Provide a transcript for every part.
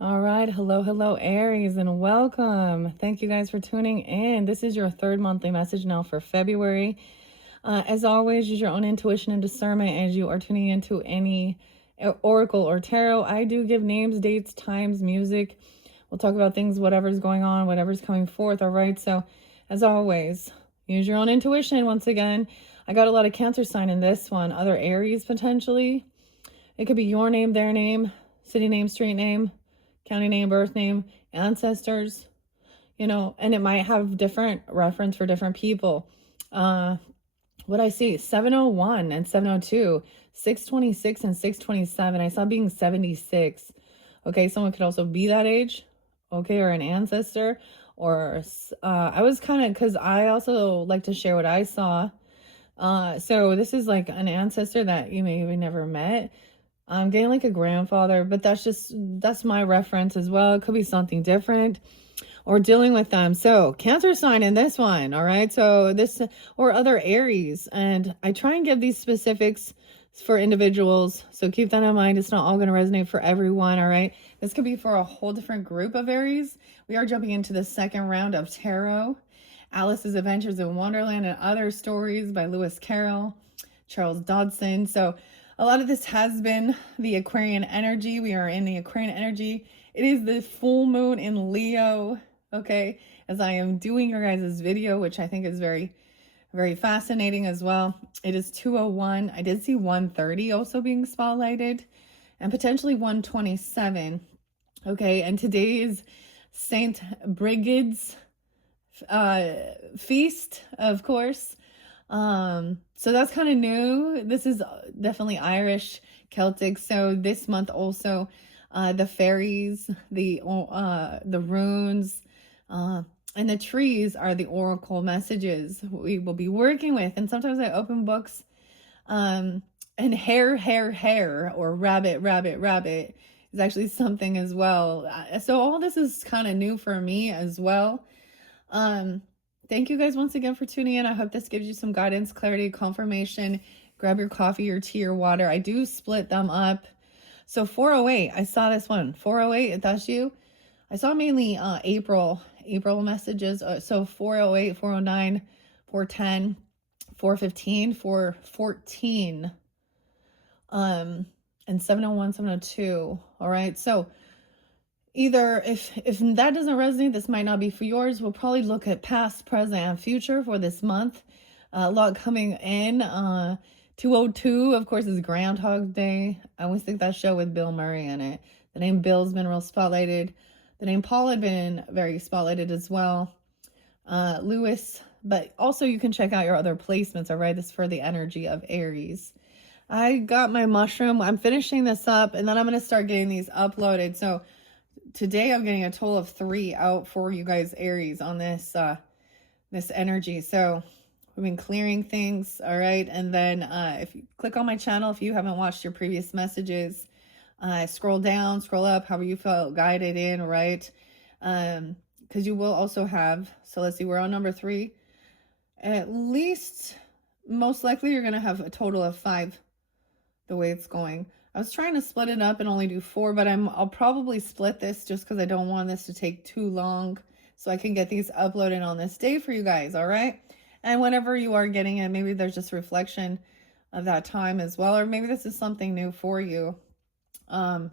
All right. Hello, Aries, and welcome. Thank you guys for tuning in. This is your third monthly message now for February. As always, use your own intuition and discernment as you are tuning into any oracle or tarot. I do give names, dates, times, music. We'll talk about things, whatever's going on, whatever's coming forth. All right. So, as always, use your own intuition. Once again, I got a lot of Cancer sign in this one. Other Aries potentially. It could be your name, their name, city name, street name, county name, birth name, ancestors, and it might have different reference for different people. What I see, 701 and 702, 626 and 627. I saw being 76. Okay, someone could also be that age, okay, or an ancestor, or I was kind of, because I also like to share what I saw. So this is like an ancestor that you may have never met. I'm getting like a grandfather, but that's my reference as well. It could be something different or dealing with them. So Cancer sign in this one. All right. So this or other Aries. And I try and give these specifics for individuals. So keep that in mind. It's not all going to resonate for everyone. All right. This could be for a whole different group of Aries. We are jumping into the second round of tarot. Alice's Adventures in Wonderland and Other Stories by Lewis Carroll, Charles Dodson. So a lot of this has been the Aquarian energy. We are in the Aquarian energy. It is the full moon in Leo, okay, as I am doing your guys' video, which I think is very, very fascinating as well. It is 2:01. I did see 1:30 also being spotlighted and potentially 1:27, okay, and today is Saint Brigid's feast, of course. So that's kind of new. This is definitely Irish, Celtic. So this month also, the fairies, the runes, and the trees are the oracle messages we will be working with. And sometimes I open books, and hare, or rabbit is actually something as well. So all this is kind of new for me as well. Thank you guys once again for tuning in. I hope this gives you some guidance, clarity, confirmation. Grab your coffee, your tea, or water. I do split them up. So 408, I saw this one. 408, that's you. I saw mainly April messages. So 408, 409, 410, 415, 414, and 701, 702. All right. So either if that doesn't resonate, this might not be for yours. We'll probably look at past, present, and future for this month. A lot coming in. 202, of course, is Groundhog Day. I always think that show with Bill Murray in it. The name Bill's been real spotlighted. The name Paul had been very spotlighted as well. Lewis, but also you can check out your other placements. All right, this is for the energy of Aries. I got my mushroom. I'm finishing this up, and then I'm going to start getting these uploaded. So today I'm getting a total of 3 out for you guys, Aries, on this this energy. So we've been clearing things, all right? And then if you click on my channel, if you haven't watched your previous messages, scroll down, scroll up, however you felt guided in, right? Because you will also have, so let's see, we're on number 3. At least, most likely, you're going to have a total of 5 the way it's going. I was trying to split it up and only do 4, but I'll probably split this just because I don't want this to take too long, so I can get these uploaded on this day for you guys, all right? And whenever you are getting it, maybe there's just reflection of that time as well, or maybe this is something new for you. Dang,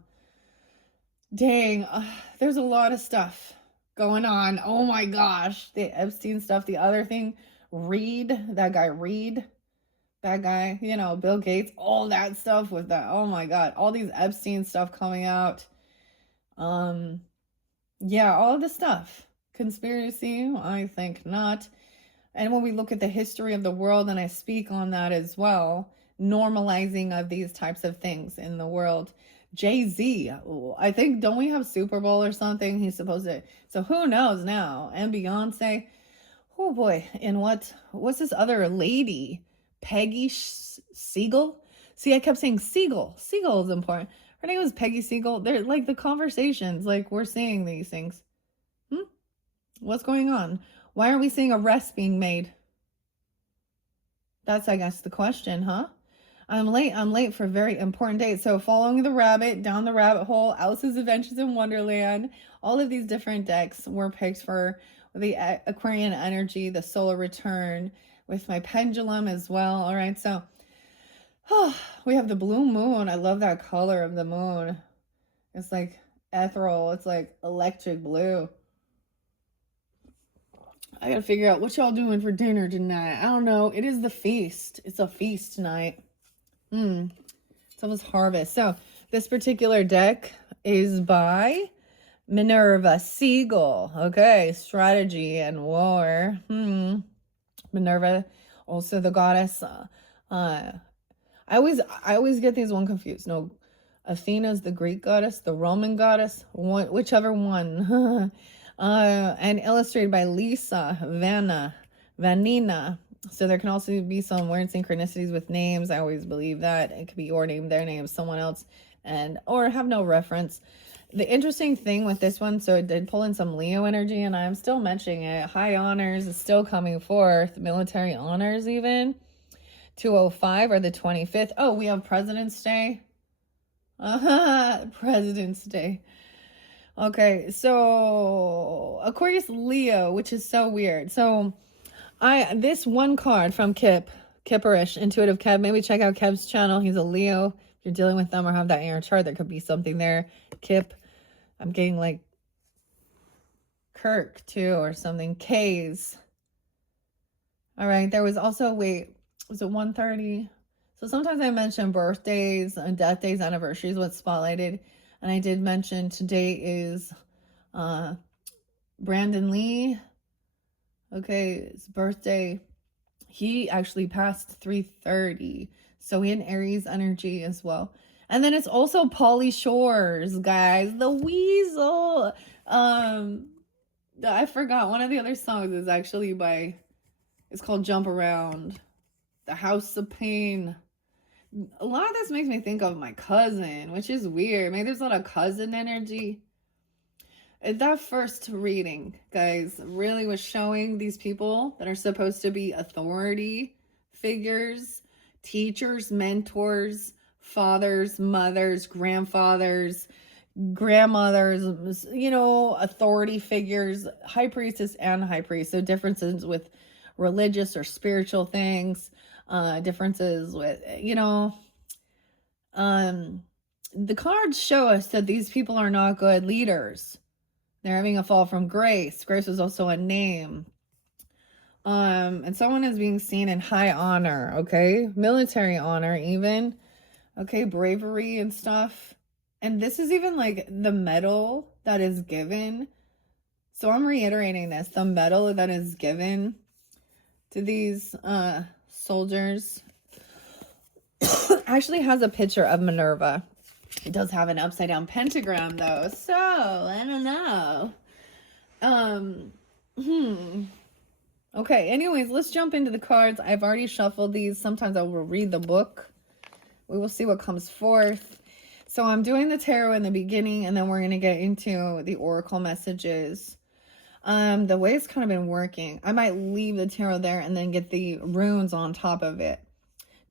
there's a lot of stuff going on. Oh my gosh, the Epstein stuff. The other thing, that guy Reed, that guy, Bill Gates, all that stuff with that. Oh my God, all these Epstein stuff coming out. Yeah, all of this stuff. Conspiracy, I think not. And when we look at the history of the world, and I speak on that as well, normalizing of these types of things in the world. Jay-Z, I think, don't we have Super Bowl or something? He's supposed to, so who knows now? And Beyonce, oh boy, and what's this other lady? Peggy Siegel? See, I kept saying Siegel. Siegel is important. Her name was Peggy Siegel. They're like the conversations, like we're seeing these things. What's going on? Why aren't we seeing arrests being made? That's, I guess, the question, huh? I'm late for a very important date. So following the rabbit down the rabbit hole, Alice's Adventures in Wonderland. All of these different decks were picked for the Aquarian energy, the solar return, with my pendulum as well. All right, so we have the blue moon. I love that color of the moon. It's like ethereal. It's like electric blue. I gotta figure out what y'all doing for dinner tonight. I don't know. It is the feast. It's a feast tonight. So it was Harvest. So this particular deck is by Minerva Siegel. Okay, strategy and war. Minerva, also the goddess. I always get these one confused. No, Athena's the Greek goddess, the Roman goddess, whichever one. And illustrated by Lisa Vanina. So there can also be some weird synchronicities with names. I always believe that. It could be your name, their name, someone else, or have no reference. The interesting thing with this one, so it did pull in some Leo energy, and I'm still mentioning it. High honors is still coming forth. Military honors even. 205 or the 25th. Oh, we have President's Day. President's Day. Okay, so Aquarius Leo, which is so weird. So this one card from Kipperish, Intuitive Kev, maybe check out Kev's channel. He's a Leo. If you're dealing with them or have that in your chart, there could be something there. Kip, I'm getting like Kirk too or something. K's. All right, there was also, wait, was it 1:30? So sometimes I mention birthdays and death days, anniversaries, what's spotlighted. And I did mention today is Brandon Lee. Okay, his birthday. He actually passed 3:30. So he had Aries energy as well. And then it's also Pauly Shores, guys. The Weasel. I forgot. One of the other songs is actually by, it's called Jump Around. The House of Pain. A lot of this makes me think of my cousin, which is weird. Maybe there's a lot of cousin energy. That first reading, guys, really was showing these people that are supposed to be authority figures, teachers, mentors, fathers, mothers, grandfathers, grandmothers, authority figures, high priestess and high priest. So differences with religious or spiritual things, differences with, the cards show us that these people are not good leaders. They're having a fall from grace. Grace is also a name. And someone is being seen in high honor, okay? Military honor even. Okay, bravery and stuff. And this is even like the medal that is given. So I'm reiterating this. The medal that is given to these soldiers actually has a picture of Minerva. It does have an upside down pentagram though, so I don't know. Okay, anyways, let's jump into the cards. I've already shuffled these. Sometimes I will read the book. We will see what comes forth. So I'm doing the tarot in the beginning, and then we're going to get into the oracle messages. The way it's kind of been working, I might leave the tarot there and then get the runes on top of it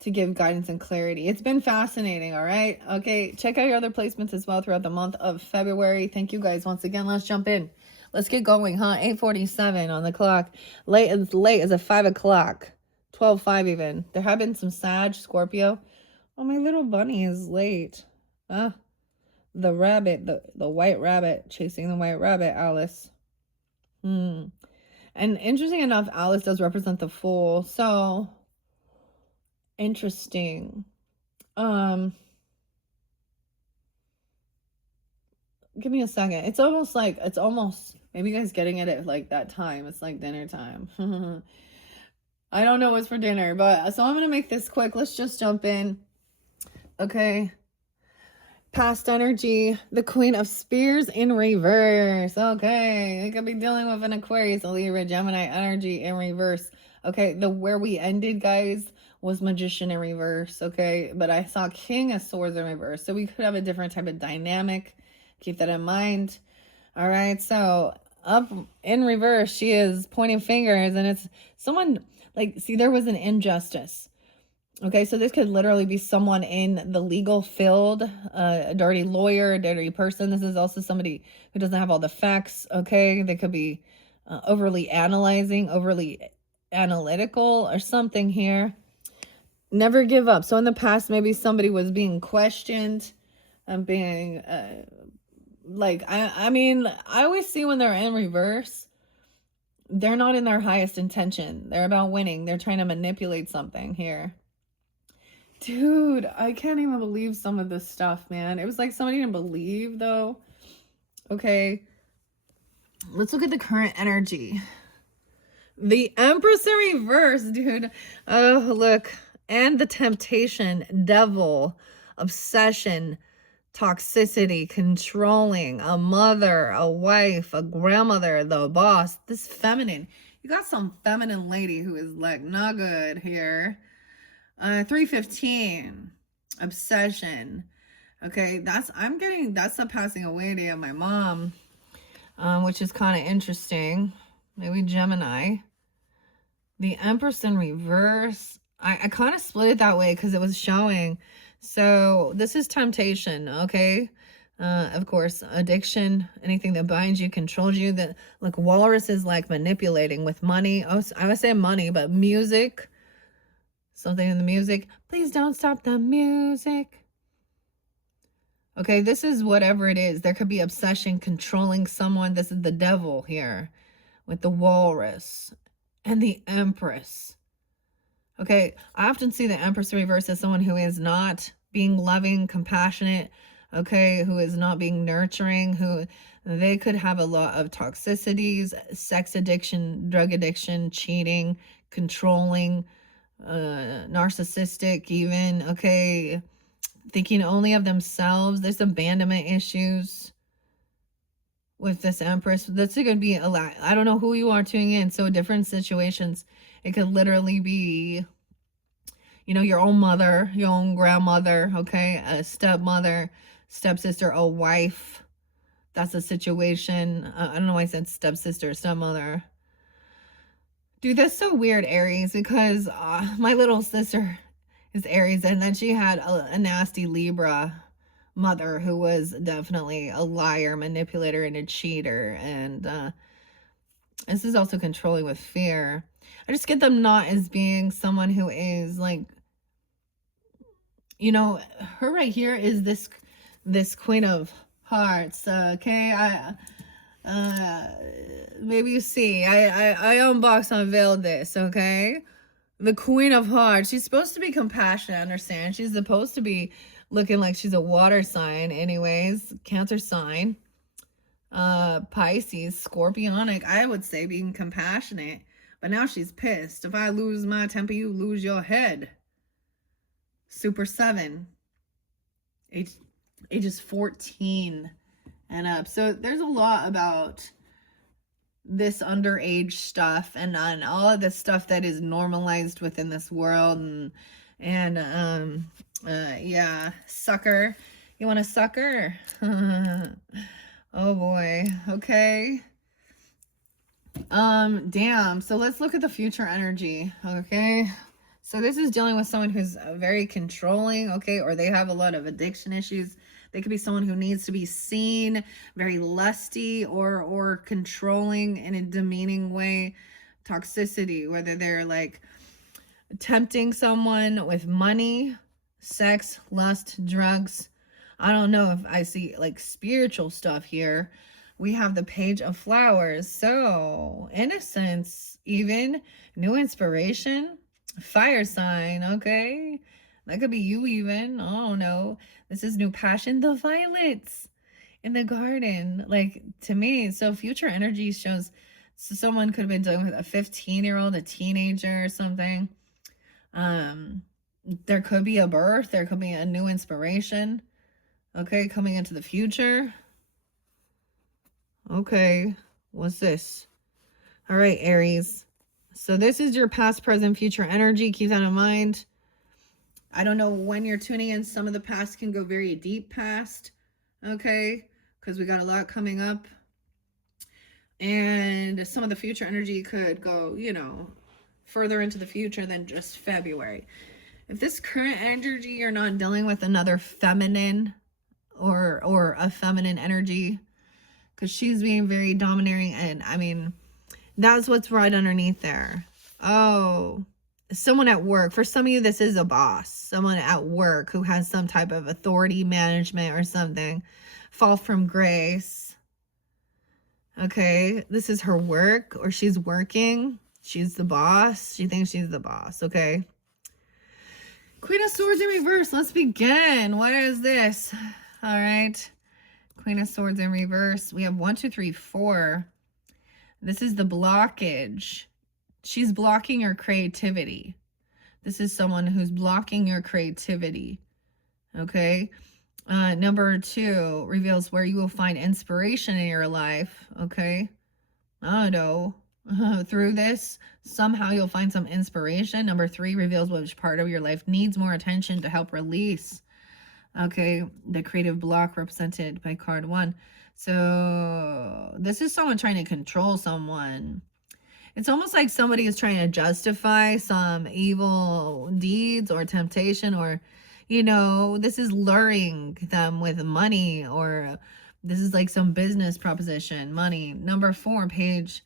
to give guidance and clarity. It's been fascinating, all right? Okay, check out your other placements as well throughout the month of February. Thank you guys once again. Let's jump in. Let's get going, huh? 8:47 on the clock. Late as a 5 o'clock. 12:05 even. There have been some Sag, Scorpio. Oh, my little bunny is late. The rabbit, the white rabbit, chasing the white rabbit, Alice. And interesting enough, Alice does represent the Fool. So interesting. Give me a second. It's almost maybe you guys getting it at like that time. It's like dinner time. I don't know what's for dinner, but so I'm gonna make this quick. Let's just jump in. Okay. Past energy, the Queen of Spears in reverse. Okay, we could be dealing with an Aquarius, a Libra, Gemini energy in reverse. Okay, where we ended, guys, was Magician in reverse. Okay, but I saw King of Swords in reverse, so we could have a different type of dynamic. Keep that in mind. All right, so up in reverse, she is pointing fingers, and it's someone like, see, there was an injustice. Okay, so this could literally be someone in the legal field, a dirty lawyer, a dirty person. This is also somebody who doesn't have all the facts. Okay, they could be overly analyzing, overly analytical, or something here. Never give up. So in the past, maybe somebody was being questioned and being like, I mean, I always see when they're in reverse, they're not in their highest intention. They're about winning. They're trying to manipulate something here. Dude, I can't even believe some of this stuff, man. It was like somebody didn't believe, though. Okay. Let's look at the current energy. The Empress in reverse, dude. Oh, look. And the temptation, devil, obsession, toxicity, controlling, a mother, a wife, a grandmother, the boss, this feminine. You got some feminine lady who is like not good here. 315, obsession. Okay, that's the passing away day of my mom, which is kind of interesting. Maybe Gemini. The Empress in reverse. I kind of split it that way because it was showing. So this is temptation, okay? Of course, addiction, anything that binds you, controls you. That, like, walrus is like manipulating with money. Oh, I would say money, but music. Something in the music. Please don't stop the music. Okay, this is whatever it is. There could be obsession, controlling someone. This is the devil here with the walrus and the Empress. Okay, I often see the Empress reverse as someone who is not being loving, compassionate, okay, who is not being nurturing, who they could have a lot of toxicities, sex addiction, drug addiction, cheating, controlling, narcissistic even, okay, thinking only of themselves. There's abandonment issues with this Empress. That's going to be a lot. I don't know who you are tuning in. So different situations. It could literally be, you know, your own mother, your own grandmother, okay, a stepmother, stepsister, a wife. That's a situation. I don't know why I said stepsister, stepmother. Dude, that's so weird, Aries, because my little sister is Aries, and then she had a nasty Libra mother who was definitely a liar, manipulator, and a cheater. And this is also controlling with fear. I just get them not as being someone who is like, you know, her right here is this Queen of Hearts. Okay, maybe you see, I unboxed, unveiled this, okay? The Queen of Hearts, she's supposed to be compassionate, understand? She's supposed to be looking like she's a water sign anyways, Cancer sign. Pisces, Scorpionic, I would say being compassionate. But now she's pissed. If I lose my temper, you lose your head. Super 7. Ages 14 and up. So there's a lot about this underage stuff and all of this stuff that is normalized within this world. And yeah, sucker. You want a sucker? Oh boy. Okay. Damn. So let's look at the future energy. Okay. So this is dealing with someone who's very controlling, okay, or they have a lot of addiction issues. They could be someone who needs to be seen, very lusty, or controlling in a demeaning way. Toxicity, whether they're like tempting someone with money, sex, lust, drugs. I don't know if I see like spiritual stuff here. We have the Page of Flowers. So innocence, even new inspiration, fire sign. Okay, that could be you even. Oh no, this is new passion. The violets in the garden, like, to me. So future energy shows, so someone could have been dealing with a 15-year-old, a teenager or something. There could be a birth, there could be a new inspiration, okay, coming into the future. Okay, what's this? All right, Aries. So this is your past, present, future energy. Keep that in mind. I don't know when you're tuning in. Some of the past can go very deep past, okay, because we got a lot coming up. And some of the future energy could go, you know, further into the future than just February. If this current energy, you're not dealing with another feminine or a feminine energy, because she's being very domineering. And I mean, that's what's right underneath there. Oh, someone at work. For some of you, this is a boss. Someone at work who has some type of authority, management, or something. Fall from grace. Okay, this is her work, or she's working. She's the boss. She thinks she's the boss. Okay. Queen of Swords in reverse. Let's begin. What is this? All right. Queen of Swords in reverse. We have 1, 2, 3, 4. This is the blockage. She's blocking your creativity. This is someone who's blocking your creativity. Okay. Number 2 reveals where you will find inspiration in your life. Okay. I don't know. Through this, somehow you'll find some inspiration. Number 3 reveals which part of your life needs more attention to help release. Okay, the creative block represented by card 1. So this is someone trying to control someone. It's almost like somebody is trying to justify some evil deeds or temptation, or, you know, this is luring them with money, or this is like some business proposition, money. Number 4, page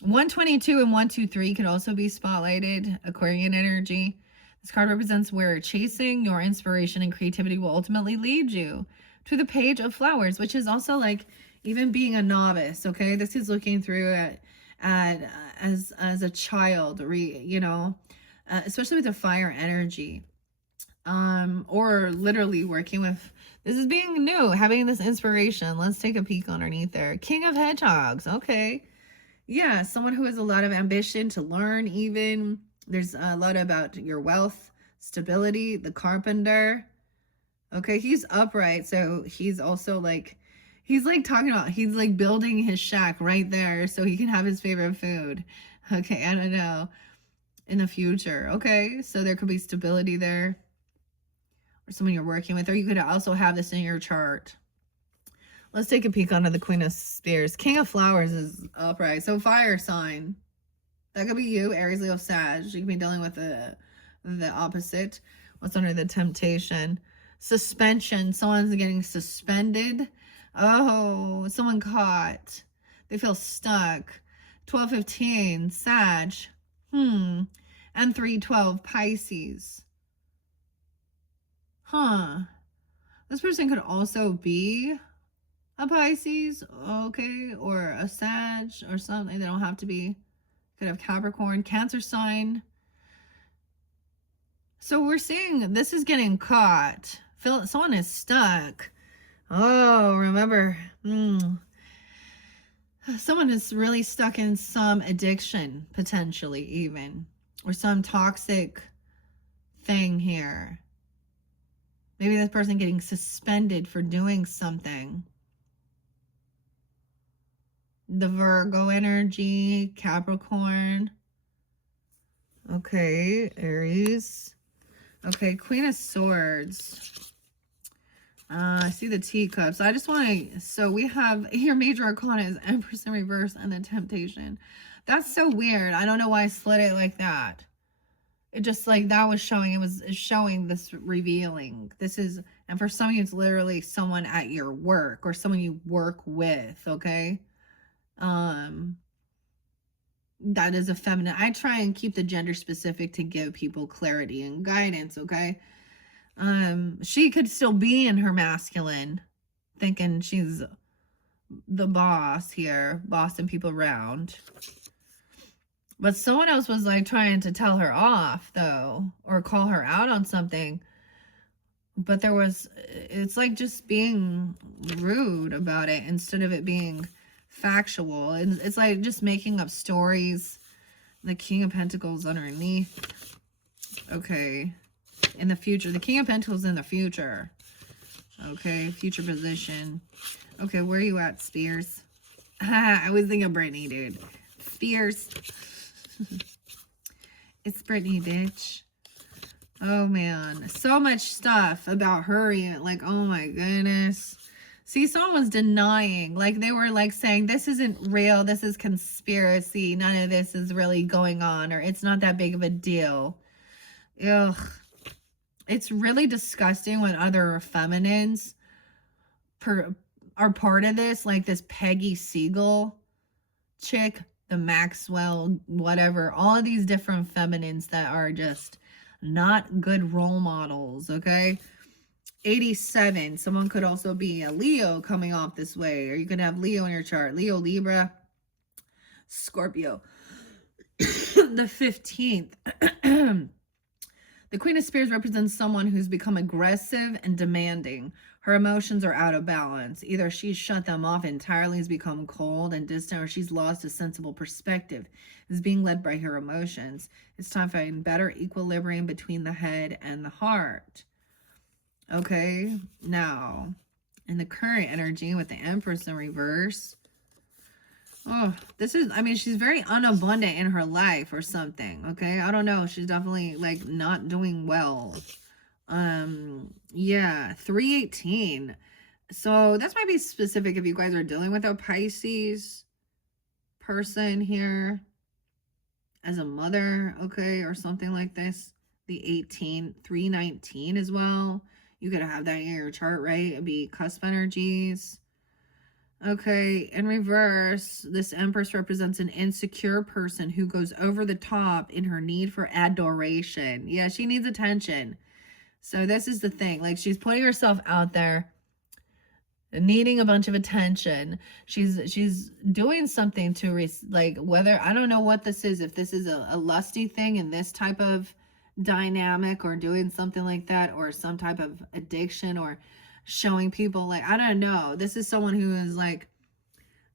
122 and 123 could also be spotlighted. Aquarian energy. This card represents where chasing your inspiration and creativity will ultimately lead you to the page of flowers, which is also like even being a novice. Okay, this is looking through at as a child, you know, especially with the fire energy, or literally working with. This is being new, having this inspiration. Let's take a peek underneath there. King of Hedgehogs. Okay. Yeah, someone who has a lot of ambition to learn even. There's a lot about your wealth, stability, the carpenter. Okay, he's upright, so he's also like, he's like talking about, he's like building his shack right there so he can have his favorite food. Okay, I don't know, in the future. Okay, so there could be stability there, or someone you're working with, or you could also have this in your chart. Let's take a peek onto the Queen of Spears. King of Flowers is upright. So fire sign. That could be you, Aries, Leo, Sag. You could be dealing with the opposite. What's under the temptation? Suspension. Someone's getting suspended. Oh, someone caught. They feel stuck. 12:15, Sag. And 3:12, Pisces. This person could also be a Pisces, okay, or a Sag or something. They don't have to be. Could have Capricorn, Cancer sign. So we're seeing this is getting caught. Someone is stuck. Oh, remember, someone is really stuck in some addiction, potentially even, or some toxic thing here. Maybe this person getting suspended for doing something. The Virgo energy, Capricorn. Okay, Aries. Okay, Queen of Swords. I see the teacups. I just want to, so we have your major arcana is Empress in reverse and the temptation. That's so weird. I don't know why I slid it like that. It just like that was showing, it was showing this revealing. This is, and for some of you, it's literally someone at your work or someone you work with, okay? That is a feminine. I try and keep the gender specific to give people clarity and guidance, okay? She could still be in her masculine, thinking she's the boss here, bossing people around. But someone else was like trying to tell her off though, or call her out on something. But there was, it's like just being rude about it instead of it being factual. And it's like just making up stories. The King of Pentacles underneath. Okay. In the future. The King of Pentacles in the future. Okay. Future position. Okay. Where are you at, Spears? I was thinking Brittany, dude. Spears. It's Brittany, bitch. Oh, man. So much stuff about her. Like, oh, my goodness. See, someone was denying. Like, they were, like, saying, this isn't real. This is conspiracy. None of this is really going on. Or it's not that big of a deal. Ugh. It's really disgusting when other feminines are part of this, like this Peggy Siegel chick, the Maxwell, whatever, all of these different feminines that are just not good role models, okay? 87, someone could also be a Leo coming off this way, or you could have Leo in your chart. Leo, Libra, Scorpio. The 15th. The Queen of Spears represents someone who's become aggressive and demanding. Her emotions are out of balance. Either she's shut them off entirely, has become cold and distant, or she's lost a sensible perspective, is being led by her emotions. It's time to find better equilibrium between the head and the heart. Okay, now, in the current energy with the Empress in reverse, oh, this is, I mean, she's very unabundant in her life or something, okay? I don't know. She's definitely, like, not doing well. Yeah, 318. So, this might be specific if you guys are dealing with a Pisces person here as a mother, okay, or something like this. The 18, 319 as well. You could have that in your chart, right? It'd be cusp energies. Okay, in reverse, this Empress represents an insecure person who goes over the top in her need for adoration. Yeah, she needs attention. So this is the thing. Like, she's putting herself out there, needing a bunch of attention. She's doing something to, like, whether, I don't know what this is, if this is a lusty thing in this type of dynamic, or doing something like that, or some type of addiction, or showing people, like, I don't know. This is someone who is, like,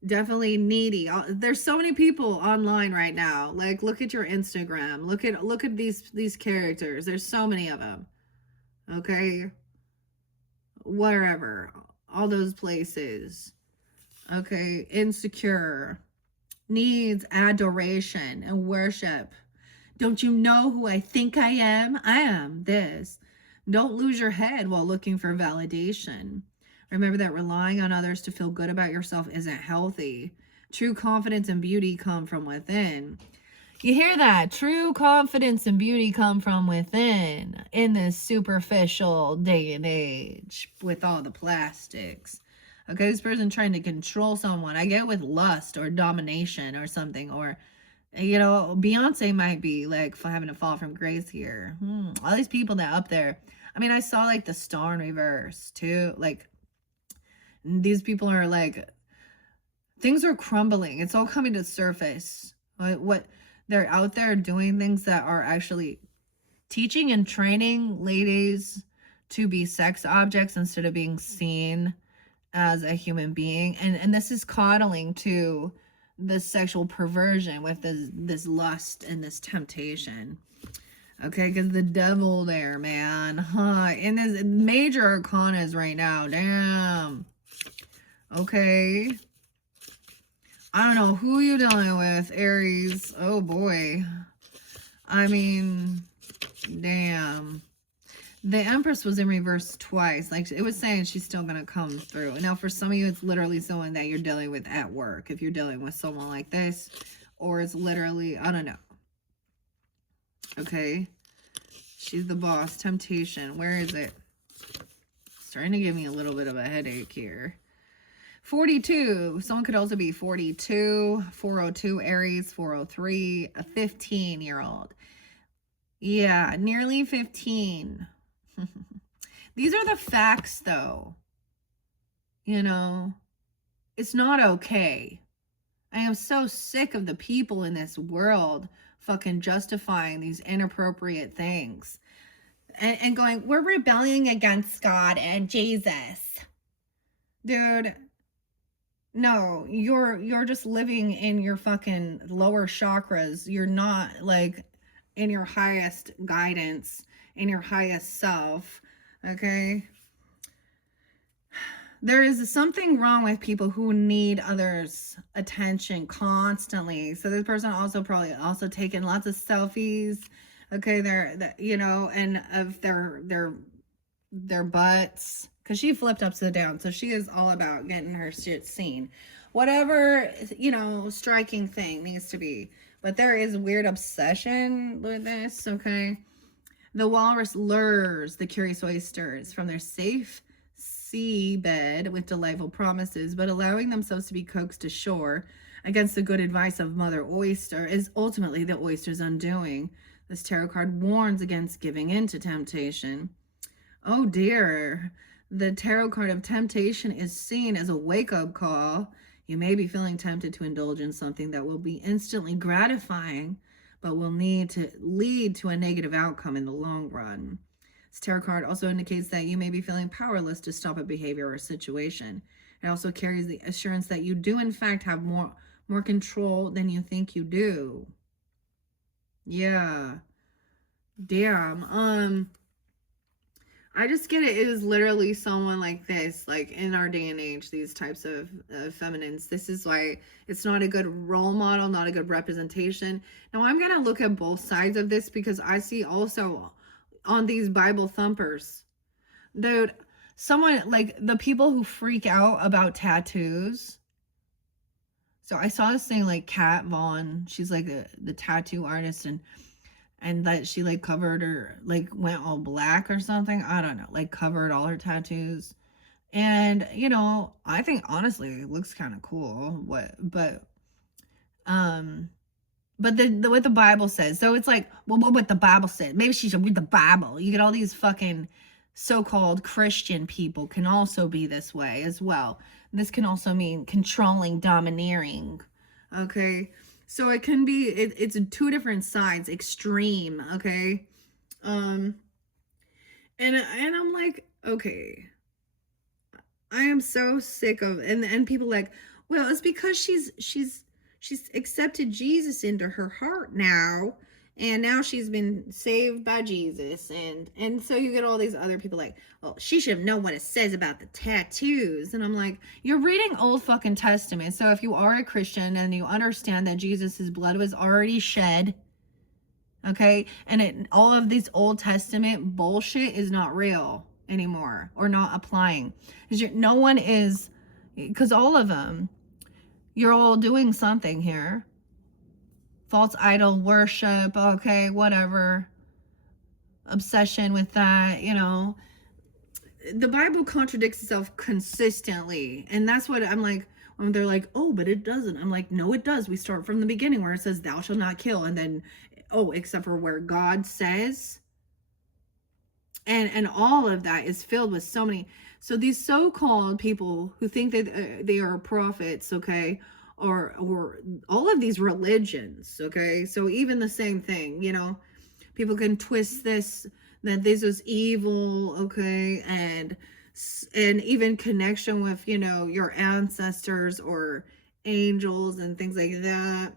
definitely needy. There's so many people online right now. Like, look at your Instagram. Look at these characters. There's so many of them. Okay? Wherever. All those places. Okay? Insecure. Needs adoration and worship. Don't you know who I think I am? I am this. Don't lose your head while looking for validation. Remember that relying on others to feel good about yourself isn't healthy. True confidence and beauty come from within. You hear that? True confidence and beauty come from within in this superficial day and age with all the plastics. Okay, this person trying to control someone. I get with lust or domination or something, or, you know, Beyonce might be like having a fall from grace here. All these people that up there. I mean, I saw like the star in reverse too. Like, these people are like, things are crumbling. It's all coming to the surface. What they're out there doing, things that are actually teaching and training ladies to be sex objects instead of being seen as a human being. And this is coddling to this sexual perversion with this lust and this temptation. Okay, because the devil there, man. Huh? And there's major arcanas right now. Damn. Okay. I don't know who you're dealing with, Aries. Oh, boy. I mean, damn. The Empress was in reverse twice. Like, it was saying she's still going to come through. Now, for some of you, it's literally someone that you're dealing with at work. If you're dealing with someone like this. Or it's literally, I don't know. Okay. She's the boss. Temptation. Where is it? It's trying to give me a little bit of a headache here. 42. Someone could also be 42. 402 Aries. 403. A 15-year-old. Yeah, nearly 15. These are the facts, though. You know, it's not okay. I am so sick of the people in this world fucking justifying these inappropriate things and going, we're rebelling against God and Jesus. Dude, no, you're just living in your fucking lower chakras. You're not like in your highest guidance, in your highest self. Okay? There is something wrong with people who need others' attention constantly. So this person also probably also taking lots of selfies. Okay, they're you know, and of their butts, because she flipped upside down, so she is all about getting her shit seen, whatever, you know, striking thing needs to be. But there is weird obsession with this. Okay, The walrus lures the curious oysters from their safe seabed with delightful promises, but allowing themselves to be coaxed ashore against the good advice of Mother Oyster is ultimately the oyster's undoing. This tarot card warns against giving in to temptation. Oh dear. The tarot card of temptation is seen as a wake-up call. You may be feeling tempted to indulge in something that will be instantly gratifying, but will need to lead to a negative outcome in the long run. This tarot card also indicates that you may be feeling powerless to stop a behavior or a situation. It also carries the assurance that you do in fact have more control than you think you do. Yeah. Damn. I just get it. It is literally someone like this, like in our day and age, these types of feminines. This is why it's not a good role model, not a good representation. Now, I'm going to look at both sides of this because I see also on these Bible thumpers, dude, someone like the people who freak out about tattoos. So I saw this thing like Kat Vaughn. She's like the tattoo artist, and that she like covered her, like went all black or something. I don't know, like covered all her tattoos. And you know, I think honestly it looks kind of cool. But what the Bible says. So it's like, well, what the Bible said. Maybe she should read the Bible. You get all these fucking so-called Christian people can also be this way as well. This can also mean controlling, domineering. Okay. So it can be, it's two different sides, extreme, okay? And I'm like, okay, I am so sick of, and people like, well, it's because she's accepted Jesus into her heart now, and now she's been saved by Jesus, and so you get all these other people like, well, she should know what it says about the tattoos. And I'm like, you're reading Old fucking Testament. So if you are a Christian and you understand that Jesus's blood was already shed, okay, and all of this Old Testament bullshit is not real anymore or not applying, because no one is, because all of them, you're all doing something here. False idol worship, okay, whatever. Obsession with that, you know. The Bible contradicts itself consistently. And that's what I'm like, when they're like, oh, but it doesn't. I'm like, no, it does. We start from the beginning where it says, thou shalt not kill. And then, oh, except for where God says. And all of that is filled with so many. So these so-called people who think that they are prophets, okay, or all of these religions, okay, so even the same thing, you know, people can twist this, that this is evil, okay, and even connection with, you know, your ancestors or angels and things like that.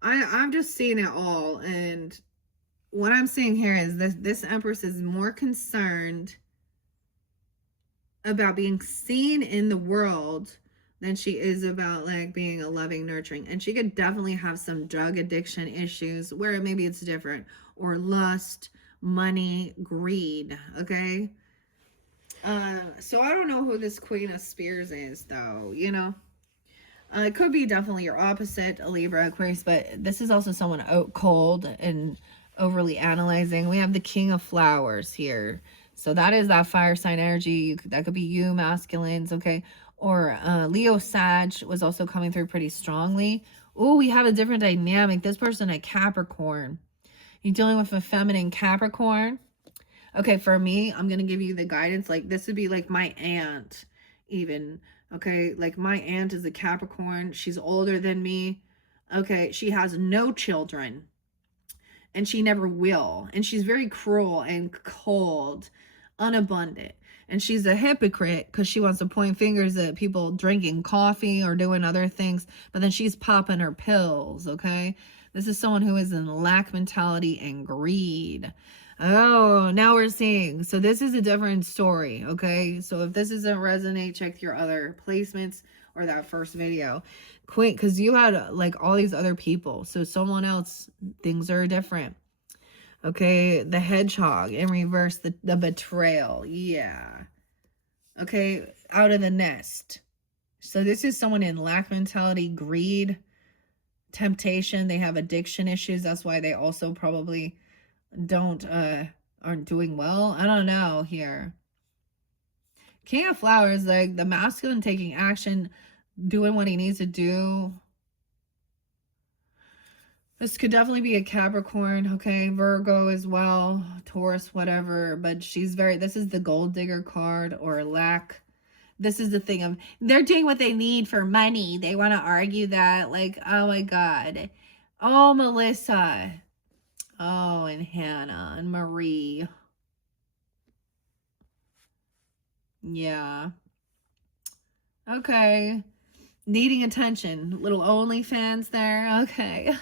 I'm just seeing it all, and what I'm seeing here is this Empress is more concerned about being seen in the world than she is about like being a loving, nurturing. And she could definitely have some drug addiction issues where maybe it's different, or lust, money, greed, okay? So I don't know who this Queen of Spears is though, you know? It could be definitely your opposite, a Libra, Aquarius, but this is also someone out cold and overly analyzing. We have the King of Flowers here. So that is that fire sign energy. That could be you, masculines, okay? Or Leo Sag was also coming through pretty strongly. Oh, we have a different dynamic. This person, a Capricorn. You're dealing with a feminine Capricorn. Okay, for me, I'm going to give you the guidance. Like, this would be like my aunt, even. Okay, like my aunt is a Capricorn. She's older than me. Okay, she has no children. And she never will. And she's very cruel and cold, unabundant. And she's a hypocrite because she wants to point fingers at people drinking coffee or doing other things. But then she's popping her pills, okay? This is someone who is in lack mentality and greed. Oh, now we're seeing. So this is a different story, okay? So if this doesn't resonate, check your other placements or that first video. Quick, because you had like all these other people. So someone else, things are different. Okay, the hedgehog in reverse, the betrayal. Yeah. Okay, out of the nest. So this is someone in lack mentality, greed, temptation. They have addiction issues. That's why they also probably aren't doing well. I don't know here. King of Flowers, like the masculine taking action, doing what he needs to do. This could definitely be a Capricorn, okay? Virgo as well, Taurus, whatever. But this is the gold digger card or lack. This is the thing of they're doing what they need for money. They want to argue that, like, oh my God. Oh, Melissa. Oh, and Hannah and Marie. Yeah. Okay. Needing attention. Little OnlyFans there. Okay.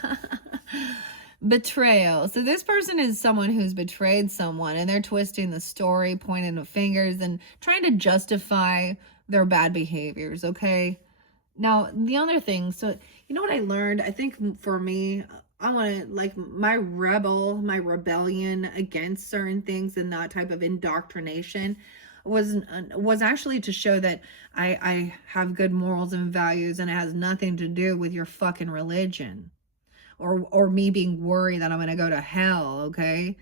Betrayal. So this person is someone who's betrayed someone and they're twisting the story, pointing the fingers and trying to justify their bad behaviors, okay? Now, the other thing, so you know what I learned? I think for me, I want to like my rebellion against certain things and that type of indoctrination was actually to show that I have good morals and values and it has nothing to do with your fucking religion or me being worried that I'm going to go to hell, okay?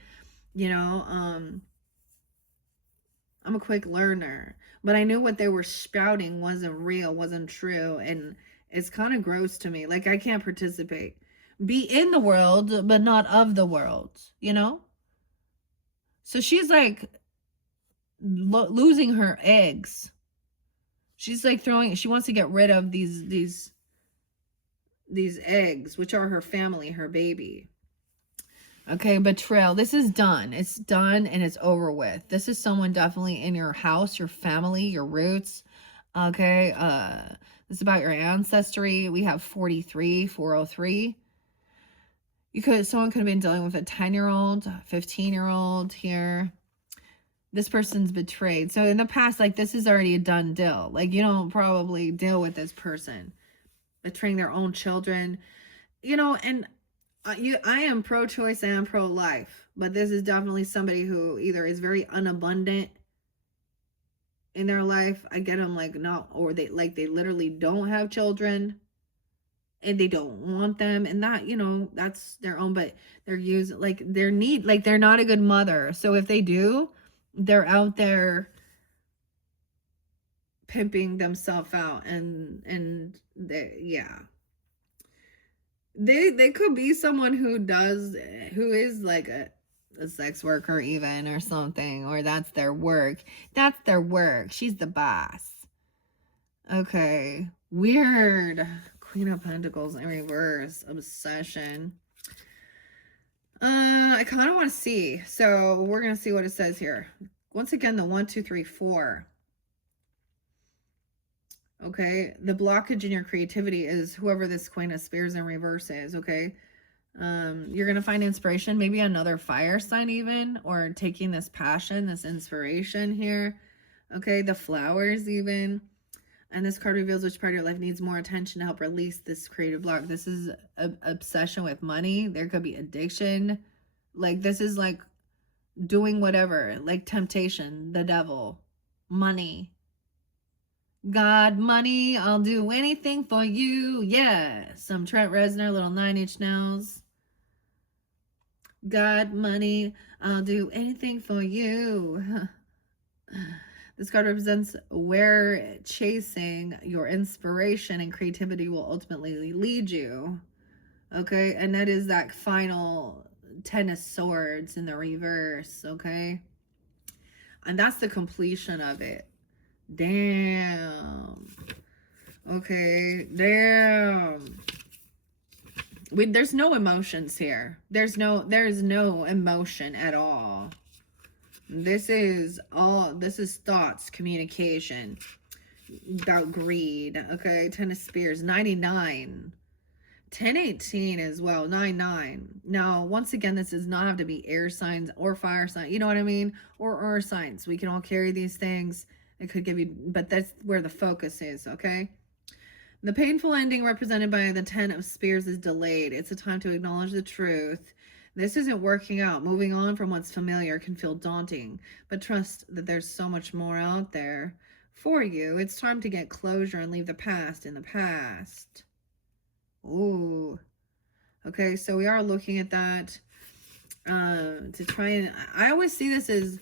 You know, I'm a quick learner, but I knew what they were spouting wasn't real, wasn't true, and it's kind of gross to me. Like I can't participate. Be in the world, but not of the world, you know? So she's like losing her eggs. She's like she wants to get rid of these eggs, which are her family, her baby. Okay, betrayal. This is done. It's done and it's over with. This is someone definitely in your house, your family, your roots. Okay, this is about your ancestry. We have 43, 403. Someone could have been dealing with a 10-year-old, 15-year-old here. This person's betrayed. So in the past, like this is already a done deal. Like you don't probably deal with this person betraying their own children, you know, and I am pro-choice and pro-life, but this is definitely somebody who either is very unabundant in their life. I get them like not, or they literally don't have children and they don't want them, and that, you know, that's their own, but they're using like their need, like they're not a good mother. So if they do, they're out there pimping themselves out and yeah. They could be someone who is like a sex worker even or something, or that's their work. That's their work. She's the boss. Okay. Weird. Queen of Pentacles in reverse. Obsession. I kind of want to see. So we're gonna see what it says here. Once again, the 1, 2, 3, 4. Okay, the blockage in your creativity is whoever this Queen of Spears in reverse is. Okay, you're gonna find inspiration, maybe another fire sign even, or taking this passion, this inspiration here. Okay, the flowers even, and this card reveals which part of your life needs more attention to help release this creative block. This is obsession with money. There could be addiction. Like this is like doing whatever, like temptation, the devil, money. God, money, I'll do anything for you. Yeah, some Trent Reznor, little 9-Inch Nails. God, money, I'll do anything for you. This card represents where chasing your inspiration and creativity will ultimately lead you. Okay, and that is that final 10 of Swords in the reverse. Okay, and that's the completion of it. Damn. Okay, damn. There's no emotions here. There's no emotion at all. This is thoughts, communication, about greed. Okay, 10 of Spears, 99. 1018 as well, 99. Now, once again, this does not have to be air signs or fire signs. You know what I mean? Or earth signs. We can all carry these things. It could give you, but that's where the focus is, okay? The painful ending represented by the 10 of Spears is delayed. It's a time to acknowledge the truth. This isn't working out. Moving on from what's familiar can feel daunting, but trust that there's so much more out there for you. It's time to get closure and leave the past in the past. Ooh. Okay, so we are looking at that. To try and, I always see this as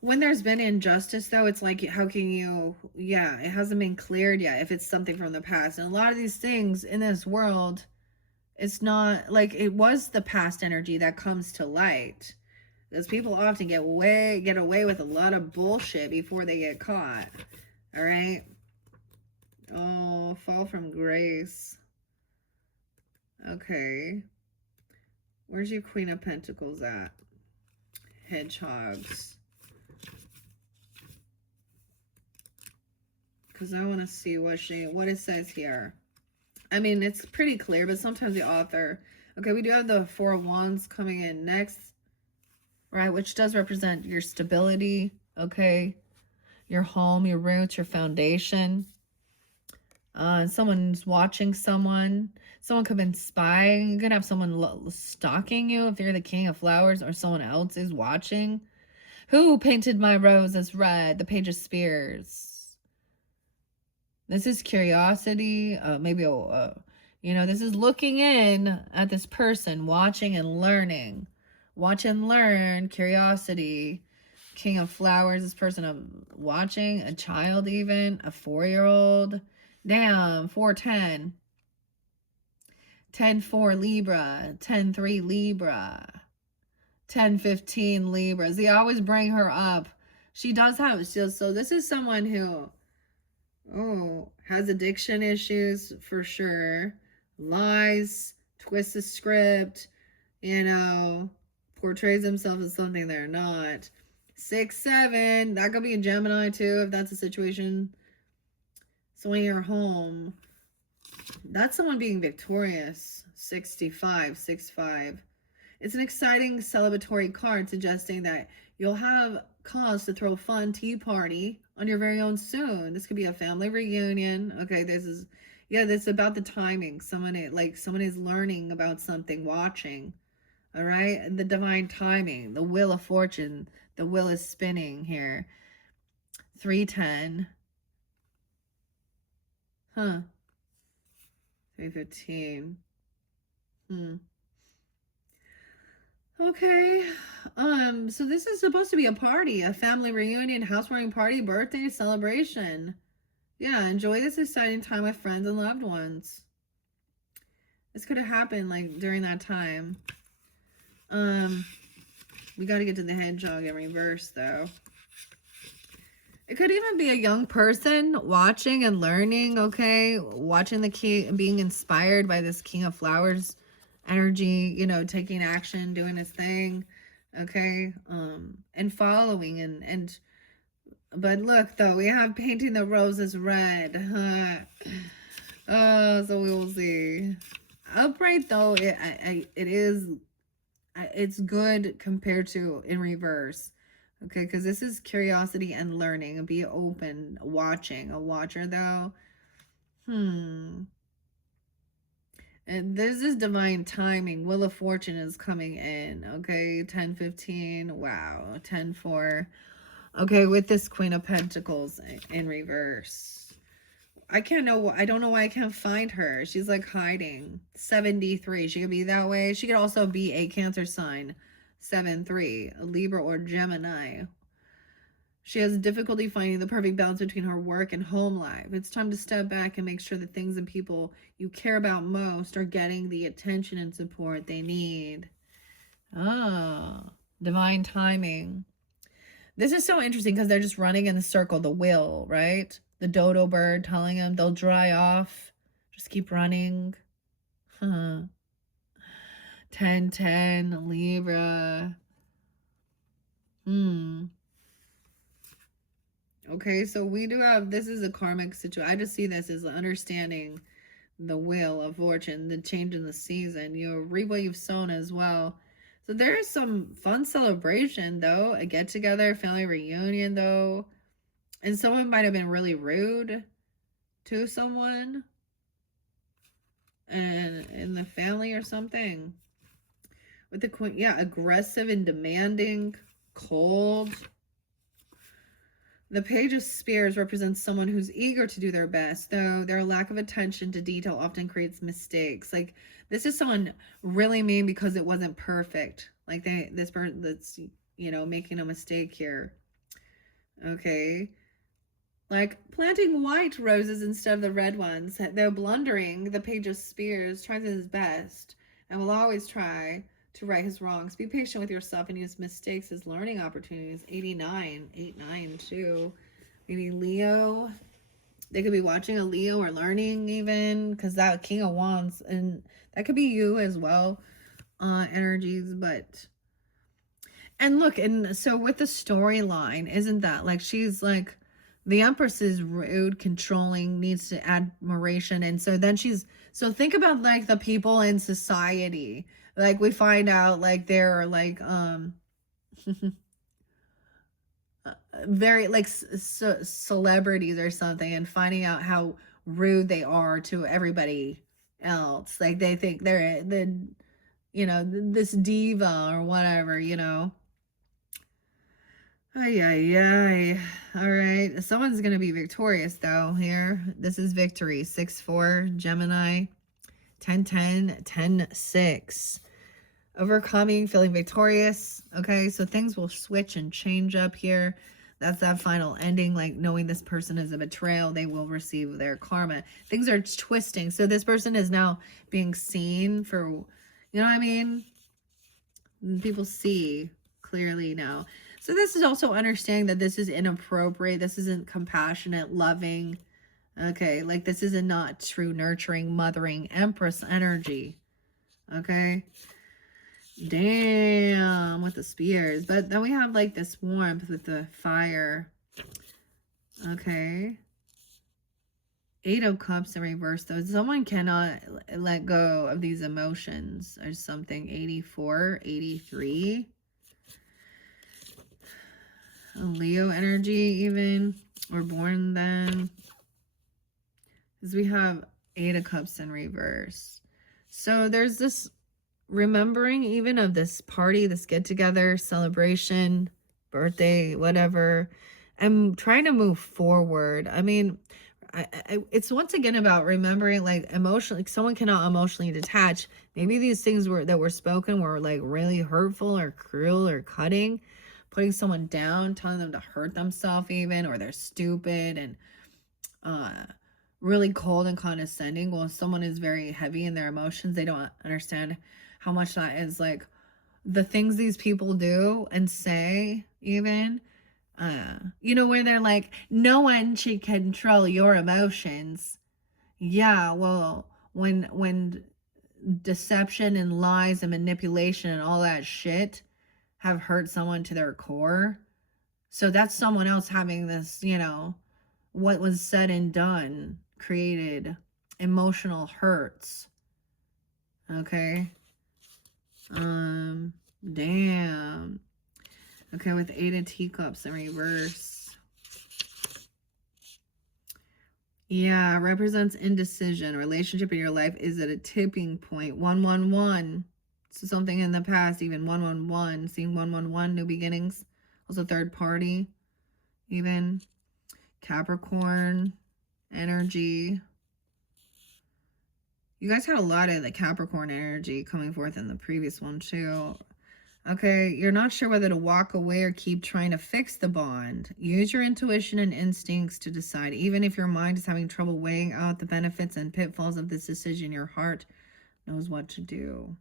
when there's been injustice, though, it's like, how can you, yeah, it hasn't been cleared yet if it's something from the past. And a lot of these things in this world, it's not like it was the past energy that comes to light. Because people often get away with a lot of bullshit before they get caught. All right. Oh, fall from grace. Okay. Where's your Queen of Pentacles at? Hedgehogs. Because I want to see what it says here. I mean, it's pretty clear, but sometimes the author... Okay, we do have the Four of Wands coming in next, right? Which does represent your stability, okay? Your home, your roots, your foundation. Someone's watching someone. Someone could have been spying. You could have someone stalking you if you're the King of Flowers, or someone else is watching. Who painted my rose as red? The Page of Spears. This is curiosity. Maybe, this is looking in at this person, watching and learning. Watch and learn, curiosity. King of Flowers, this person I'm watching, a child even, a 4-year-old. Damn, 410. 10-4 Libra, 10-3 Libra, 10-15 Libras. They always bring her up. She does have, so this is someone who, has addiction issues for sure. Lies, twists the script, portrays themselves as something they're not. 6-7, that could be a Gemini too, if that's a situation. So in your home, that's someone being victorious. 65, 6-5. It's an exciting celebratory card suggesting that you'll have cause to throw a fun tea party on your very own soon. This could be a family reunion. Okay, this is about the timing. Someone is learning about something, watching. All right, and the divine timing, the wheel of fortune, the wheel is spinning here. 310. 315. Okay. So this is supposed to be a party, a family reunion, housewarming party, birthday celebration. Yeah, enjoy this exciting time with friends and loved ones. This could have happened like during that time. We got to get to the hedgehog in reverse though. It could even be a young person watching and learning, okay? Watching the king, being inspired by this King of Flowers energy, taking action, doing his thing, okay? And following but look though, we have painting the roses red. So we will see. Upright though, it's good compared to in reverse. Okay, because this is curiosity and learning. Be open, watching. A watcher, though. And this is divine timing. Wheel of Fortune is coming in. Okay, 10-15. Wow, 10-4. Okay, with this Queen of Pentacles in reverse. I don't know why I can't find her. She's like hiding. 73. She could be that way. She could also be a Cancer sign. 7-3, a Libra or Gemini. She has difficulty finding the perfect balance between her work and home life. It's time to step back and make sure the things and people you care about most are getting the attention and support they need. Divine timing. This is so interesting because they're just running in the circle, the wheel, right? The dodo bird telling them they'll dry off. Just keep running. 10-10, Libra. Okay, so we do have, this is a karmic situation. I just see this as understanding the wheel of fortune, the change in the season. You reap what you've sown as well. So there's some fun celebration, though. A get-together, family reunion, though. And someone might have been really rude to someone. And in the family or something. With the Queen, yeah, aggressive and demanding, cold. The Page of Spears represents someone who's eager to do their best, though their lack of attention to detail often creates mistakes. Like, this is someone really mean because it wasn't perfect. Like this person that's, making a mistake here. Okay. Like planting white roses instead of the red ones. Though blundering, the Page of Spears tries his best and will always try to right his wrongs. Be patient with yourself and use mistakes as learning opportunities. 89, 89 too. Maybe Leo. They could be watching a Leo or learning even, because that King of Wands, and that could be you as well, energies. But, and look, and so with the storyline, isn't that like she's like, the Empress is rude, controlling, needs to admiration, and so then so think about like the people in society, like we find out like they're like very like celebrities or something, and finding out how rude they are to everybody else. Like they think they're this diva or whatever. Ay, ay, ay. All right, someone's gonna be victorious though here. This is victory. 6-4 Gemini, 10-10, 10-6. Overcoming, feeling victorious. Okay, so things will switch and change up here. That's that final ending, like knowing this person is a betrayal, they will receive their karma. Things are twisting. So this person is now being seen for, you know what I mean? People see clearly now. So this is also understanding that this is inappropriate. This isn't compassionate, loving. Okay, like this is a not true nurturing, mothering Empress energy. Okay. Damn, with the spears. But then we have like this warmth with the fire. Okay. 8 of Cups in reverse though. Someone cannot let go of these emotions or something. 84, 83. Leo energy even. Or born then. Because we have 8 of Cups in reverse. So there's this remembering even of this party, this get together, celebration, birthday, whatever. I'm trying to move forward. I mean, it's once again about remembering, like emotionally, like someone cannot emotionally detach. Maybe these things that were spoken were like really hurtful or cruel or cutting, putting someone down, telling them to hurt themselves even, or they're stupid and really cold and condescending. Well, someone is very heavy in their emotions, they don't understand how much that is like the things these people do and say even, where they're like, no one should control your emotions. Yeah, well, when deception and lies and manipulation and all that shit have hurt someone to their core, so that's someone else having this, what was said and done created emotional hurts. Okay. Damn. Okay, with 8 of Teacups in reverse. Yeah, represents indecision. Relationship in your life is at a tipping point. 111. So something in the past, even 111. Seeing 111, new beginnings. Also third party. Even Capricorn energy. You guys had a lot of the Capricorn energy coming forth in the previous one too. Okay, you're not sure whether to walk away or keep trying to fix the bond. Use your intuition and instincts to decide. Even if your mind is having trouble weighing out the benefits and pitfalls of this decision, your heart knows what to do.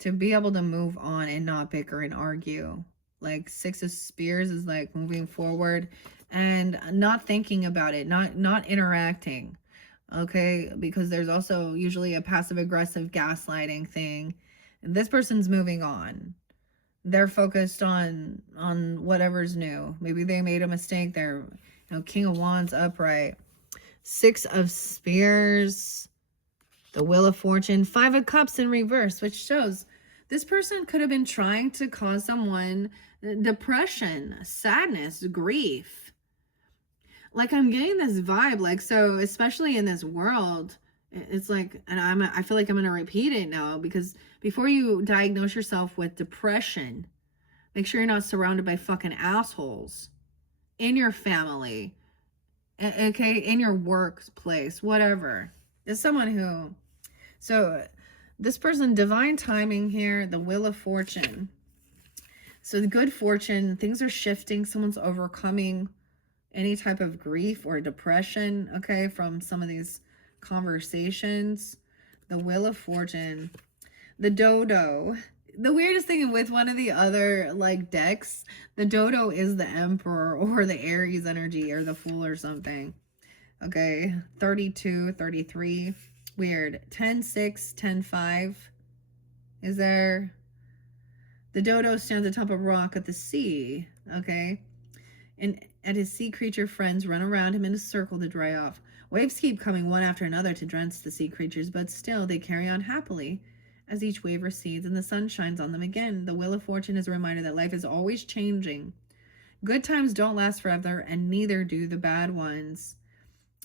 To be able to move on and not bicker and argue. Like 6 of Spears is like moving forward and not thinking about it, not interacting. Okay, because there's also usually a passive aggressive gaslighting thing. This person's moving on. They're focused on whatever's new. Maybe they made a mistake. They're, King of Wands upright. 6 of Spears. The Wheel of Fortune. 5 of Cups in reverse, which shows this person could have been trying to cause someone depression, sadness, grief. Like I'm getting this vibe, like, so especially in this world, it's like, and I feel like I'm going to repeat it now, because before you diagnose yourself with depression, make sure you're not surrounded by fucking assholes in your family, okay, in your workplace, whatever. It's someone who, so This person, divine timing here, the Wheel of Fortune. So the good fortune, things are shifting. Someone's overcoming any type of grief or depression, okay, from some of these conversations. The Wheel of Fortune. The Dodo. The weirdest thing with one of the other like decks, the Dodo is the Emperor or the Aries energy or the Fool or something. Okay, 32, 33. Weird. 10, 6, 10, 5. Is there... The dodo stands atop a rock at the sea, okay? And his sea creature friends run around him in a circle to dry off. Waves keep coming one after another to drench the sea creatures, but still they carry on happily as each wave recedes and the sun shines on them again. The Wheel of Fortune is a reminder that life is always changing. Good times don't last forever, and neither do the bad ones.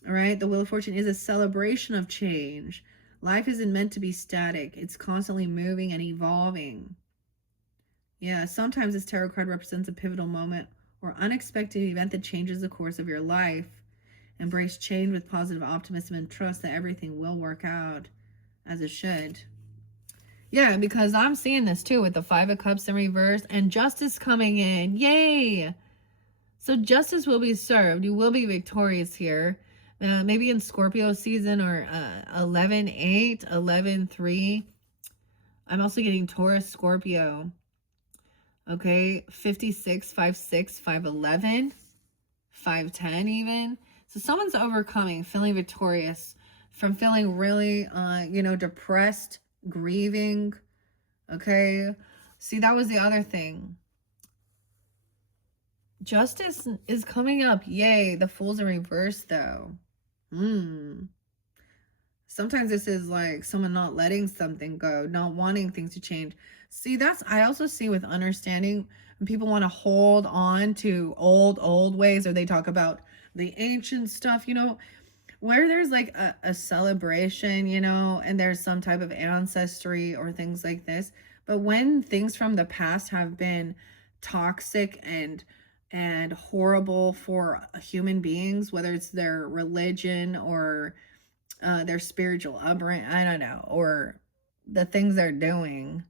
All right? The Wheel of Fortune is a celebration of change. Life isn't meant to be static. It's constantly moving and evolving. Yeah, sometimes this tarot card represents a pivotal moment or unexpected event that changes the course of your life. Embrace change with positive optimism and trust that everything will work out as it should. Yeah, because I'm seeing this too with the Five of Cups in reverse and justice coming in. Yay! So justice will be served. You will be victorious here. Maybe in Scorpio season or 11-8, 11-3. I'm also getting Taurus, Scorpio. Okay, 56, 5-6, 5-11, 5-10 even. So someone's overcoming, feeling victorious from feeling really, depressed, grieving. Okay, see, that was the other thing. Justice is coming up. Yay, the Fool's in reverse though. Sometimes this is like someone not letting something go, not wanting things to change. See, I also see with understanding when people want to hold on to old ways, or they talk about the ancient stuff, where there's like a celebration, and there's some type of ancestry or things like this. But when things from the past have been toxic and horrible for human beings, whether it's their religion or their spiritual upbringing, I don't know, or the things they're doing.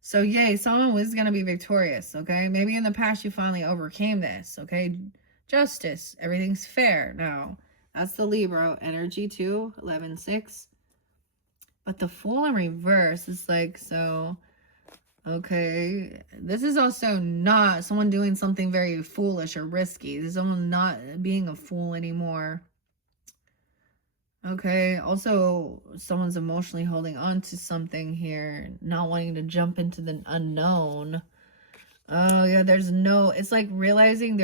So yay, someone was going to be victorious, okay? Maybe in the past you finally overcame this, okay? Justice, everything's fair now. That's the Libra energy too, 11-6. But the Fool in reverse is like, so, okay, this is also not someone doing something very foolish or risky. This is someone not being a fool anymore. Okay, also someone's emotionally holding on to something here, not wanting to jump into the unknown. Oh yeah, it's like realizing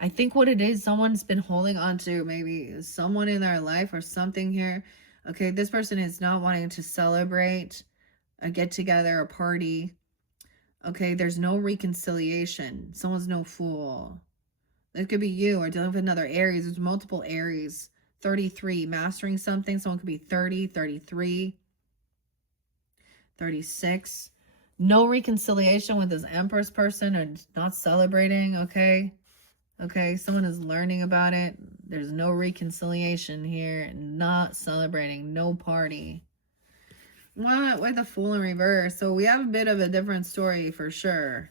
I think what it is, someone's been holding on to maybe someone in their life or something here. Okay, this person is not wanting to celebrate a get-together, a party. Okay, there's no reconciliation. Someone's no fool. It could be you or dealing with another Aries. There's multiple Aries. 33, mastering something. Someone could be 30, 33, 36. No reconciliation with this Empress person or not celebrating, okay? Okay, someone is learning about it. There's no reconciliation here. Not celebrating. No party. What? With the Fool in reverse. So we have a bit of a different story for sure.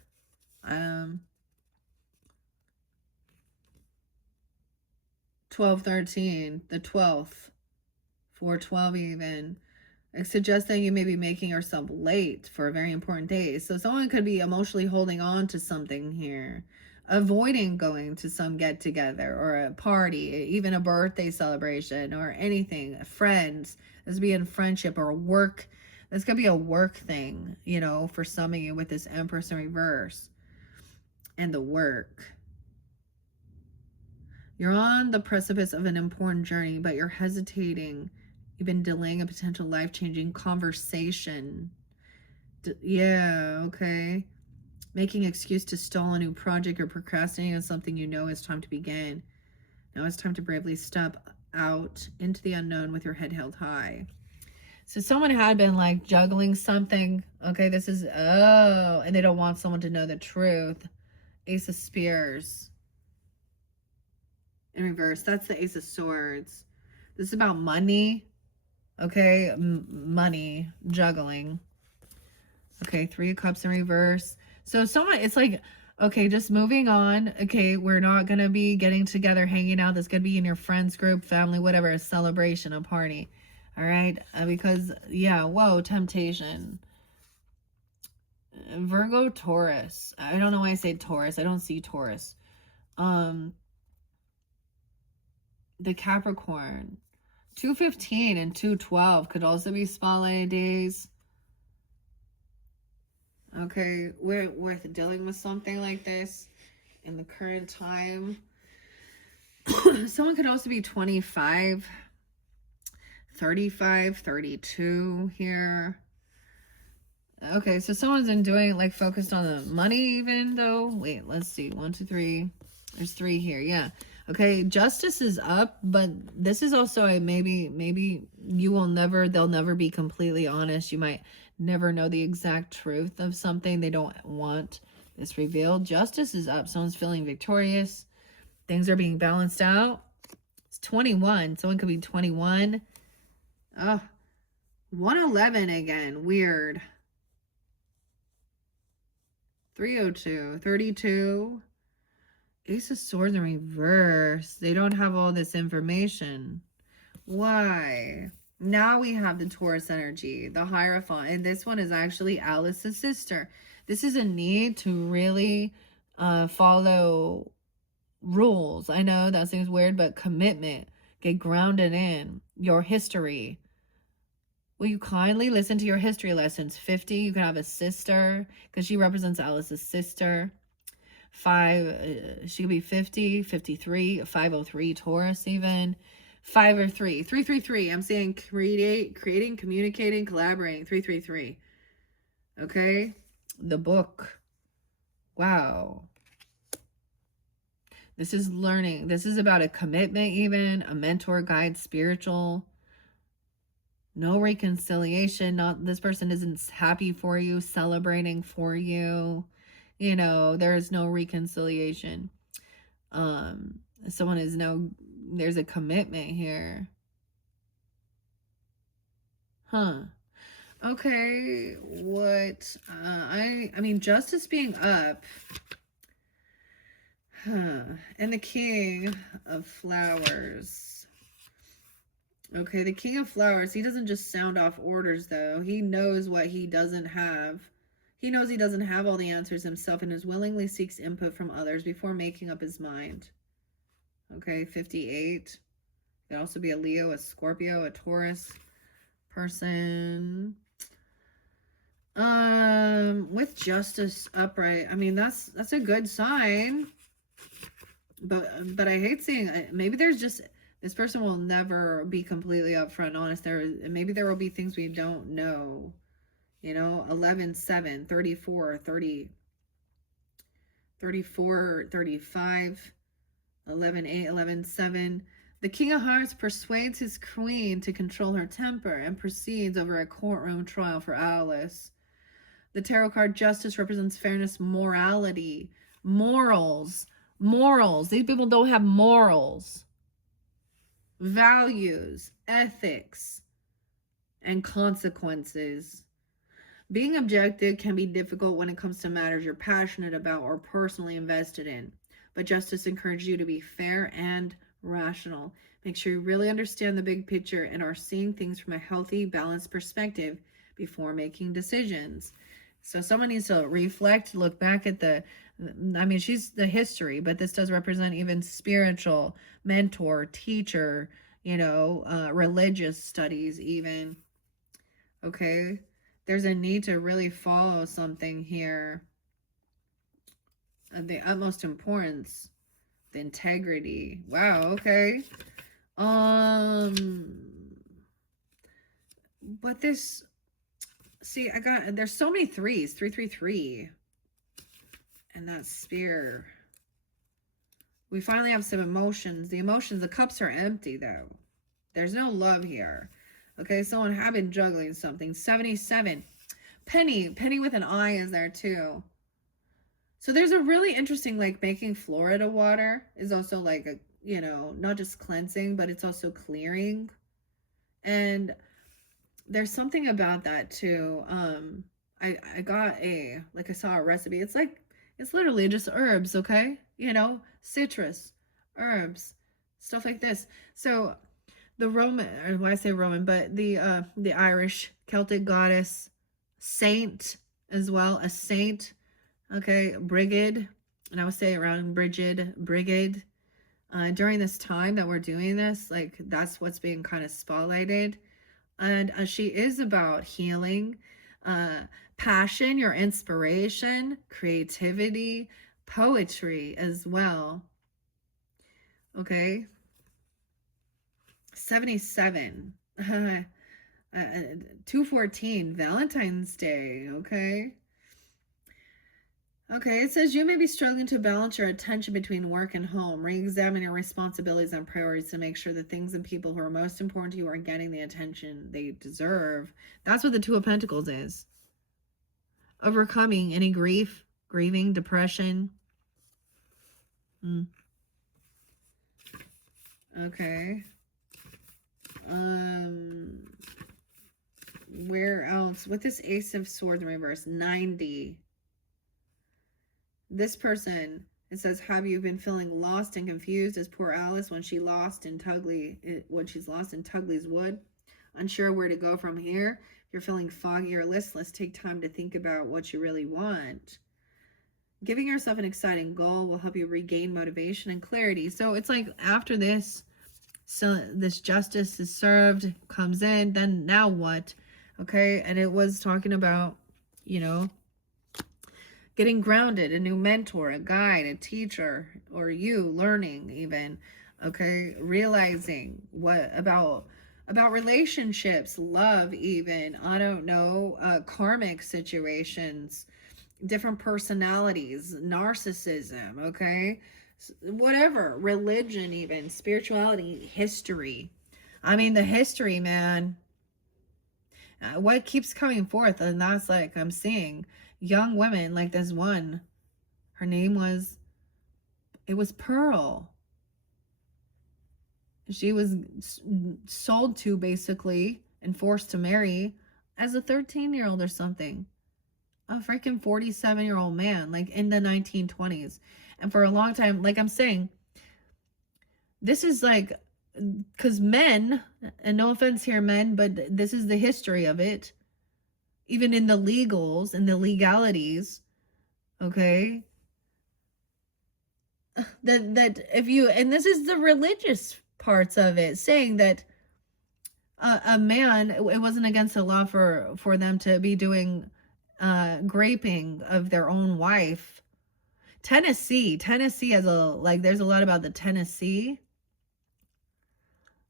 12-13, the 12th, 4-12 even. It suggests that you may be making yourself late for a very important day. So someone could be emotionally holding on to something here, avoiding going to some get-together or a party, even a birthday celebration or anything. Friends, this would be in friendship or work. This could be a work thing, for some of you with this Empress in reverse and the work. You're on the precipice of an important journey, but you're hesitating. You've been delaying a potential life-changing conversation. Yeah, okay. Making excuse to stall a new project or procrastinating on something you know it's time to begin. Now it's time to bravely step out into the unknown with your head held high. So someone had been like juggling something. Okay, this is, and they don't want someone to know the truth. Ace of Spears. In reverse, that's the Ace of Swords. This is about money. Okay, money, juggling. Okay, 3 of Cups in reverse. So someone, it's like, okay, just moving on. Okay, we're not going to be getting together, hanging out. That's going to be in your friends group, family, whatever, a celebration, a party. All right? Because, yeah, whoa, temptation. Virgo, Taurus. I don't know why I say Taurus. I don't see Taurus. The Capricorn. 215 and 212 could also be spotlight days. Okay, we're dealing with something like this in the current time. Someone could also be 25, 35, 32 here. Okay, so someone's been doing, like, focused on the money even, though. Wait, let's see. 1, 2, 3. There's 3 here. Yeah. Okay, justice is up, but this is also a maybe they'll never be completely honest. You might never know the exact truth of something. They don't want this revealed. Justice is up. Someone's feeling victorious. Things are being balanced out. It's 21. Someone could be 21. Oh, 111 again. Weird. 302, 32. Ace of Swords in reverse. They don't have all this information. Why? Now we have the Taurus energy, the Hierophant. And this one is actually Alice's sister. This is a need to really follow rules. I know that seems weird, but commitment. Get grounded in your history. Will you kindly listen to your history lessons? 50, you can have a sister because she represents Alice's sister. 5, she could be 50, 53, 503 Taurus even. 5 or 3. 333. I'm saying creating, communicating, collaborating. 333. Okay? The book. Wow. This is learning. This is about a commitment even, a mentor, guide, spiritual. No reconciliation. Not this person isn't happy for you, celebrating for you. You know, there is no reconciliation. Someone is there's a commitment here. Huh. Okay, what I mean, justice being up. Huh. And the King of Flowers. Okay, the King of Flowers, he doesn't just sound off orders though. He knows what he doesn't have. He knows he doesn't have all the answers himself and is willingly seeks input from others before making up his mind. Okay, 58. Could also be a Leo, a Scorpio, a Taurus person. With justice upright, I mean that's a good sign. But I hate seeing, maybe there's just, this person will never be completely upfront and honest. Maybe there will be things we don't know. You know, 11, 7, 34, 30, 34, 35, 11, 8, 11, 7. The King of Hearts persuades his queen to control her temper and proceeds over a courtroom trial for Alice. The tarot card Justice represents fairness, morality, morals. Morals. These people don't have morals, values, ethics, and consequences. Being objective can be difficult when it comes to matters you're passionate about or personally invested in, but justice encourages you to be fair and rational. Make sure you really understand the big picture and are seeing things from a healthy, balanced perspective before making decisions. So someone needs to reflect, look back at I mean, she's the history, but this does represent even spiritual, mentor, teacher, you know, religious studies even. Okay. There's a need to really follow something here. The utmost importance, the integrity. Wow. Okay. But this, see, there's so many 3s, 333. And that spear. We finally have some emotions. The cups are empty though. There's no love here. Okay, someone have been juggling something. 77. Penny with an I is there too. So there's a really interesting, like, making Florida water is also like not just cleansing, but it's also clearing. And there's something about that too. I got I saw a recipe. It's literally just herbs, okay? Citrus, herbs, stuff like this. So the Roman, or why I say Roman, but the Irish Celtic goddess saint as well, a saint, okay, Brigid, and I would say around Brigid. During this time that we're doing this, like that's what's being kind of spotlighted. And she is about healing, uh, passion, your inspiration, creativity, poetry as well. Okay. 77. 214, Valentine's Day. Okay. Okay, it says you may be struggling to balance your attention between work and home. Re-examine your responsibilities and priorities to make sure the things and people who are most important to you are getting the attention they deserve. That's what the Two of Pentacles is. Overcoming any grief, grieving, depression. Okay. Where else? With this Ace of Swords in reverse, 90. This person, it says, have you been feeling lost and confused as poor Alice when she's lost in Tugly's Wood? Unsure where to go from here? If you're feeling foggy or listless, take time to think about what you really want. Giving yourself an exciting goal will help you regain motivation and clarity. So it's like after this, so this justice is served, comes in, then now what? Okay, and it was talking about, getting grounded, a new mentor, a guide, a teacher, or you learning even, okay, realizing what about relationships, love even, I don't know, karmic situations, different personalities, narcissism, okay, whatever, religion even, spirituality, history. I mean, the history, man, what keeps coming forth, and that's like I'm seeing young women, like this one, her name was, it was Pearl. She was sold to basically and forced to marry as a 13-year-old or something, a freaking 47-year-old man, like in the 1920s. And for a long time, like I'm saying, this is like, because men, and no offense here men, but this is the history of it, even in the legals and the legalities, okay, that if you, and this is the religious parts of it, saying that a man, it wasn't against the law for them to be doing graping of their own wife. Tennessee has there's a lot about the Tennessee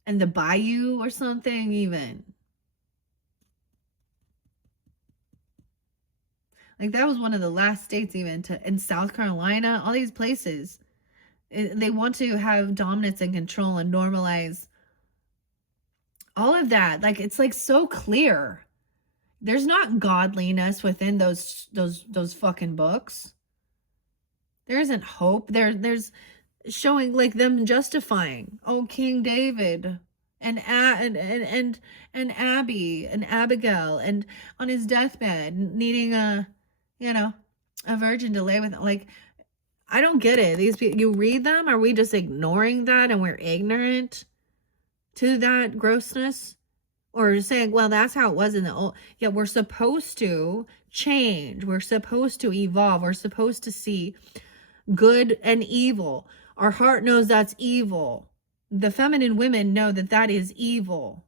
and the bayou or something even. Like that was one of the last states even in South Carolina, all these places. They want to have dominance and control and normalize all of that. Like it's like so clear. There's not godliness within those fucking books. There isn't hope. There's showing like them justifying, oh, King David and Abby and Abigail, and on his deathbed needing a virgin to lay with. Like I don't get it. These people, you read them, are we just ignoring that and we're ignorant to that grossness? Or saying, well, that's how it was in the old. Yeah, we're supposed to change. We're supposed to evolve. We're supposed to see good and evil. Our heart knows that's evil. The feminine women know that that is evil.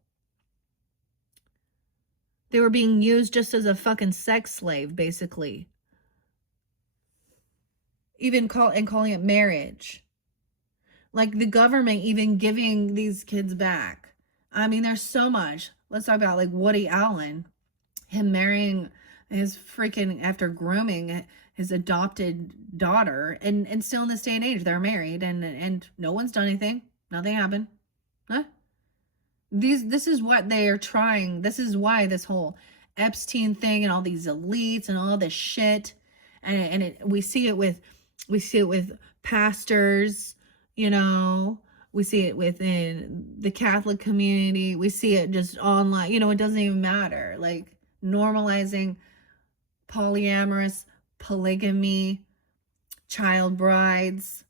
They were being used just as a fucking sex slave, basically. Even calling it marriage. Like the government even giving these kids back. I mean, there's so much. Let's talk about like Woody Allen, him marrying his freaking, after grooming his adopted daughter, and still in this day and age they're married, and no one's done anything. Nothing happened. Huh? This is what they are trying. This is why this whole Epstein thing and all these elites and all this shit, and we see it with pastors, We see it within the Catholic community. We see it just online. You know, it doesn't even matter. Like normalizing polyamorous, polygamy, child brides.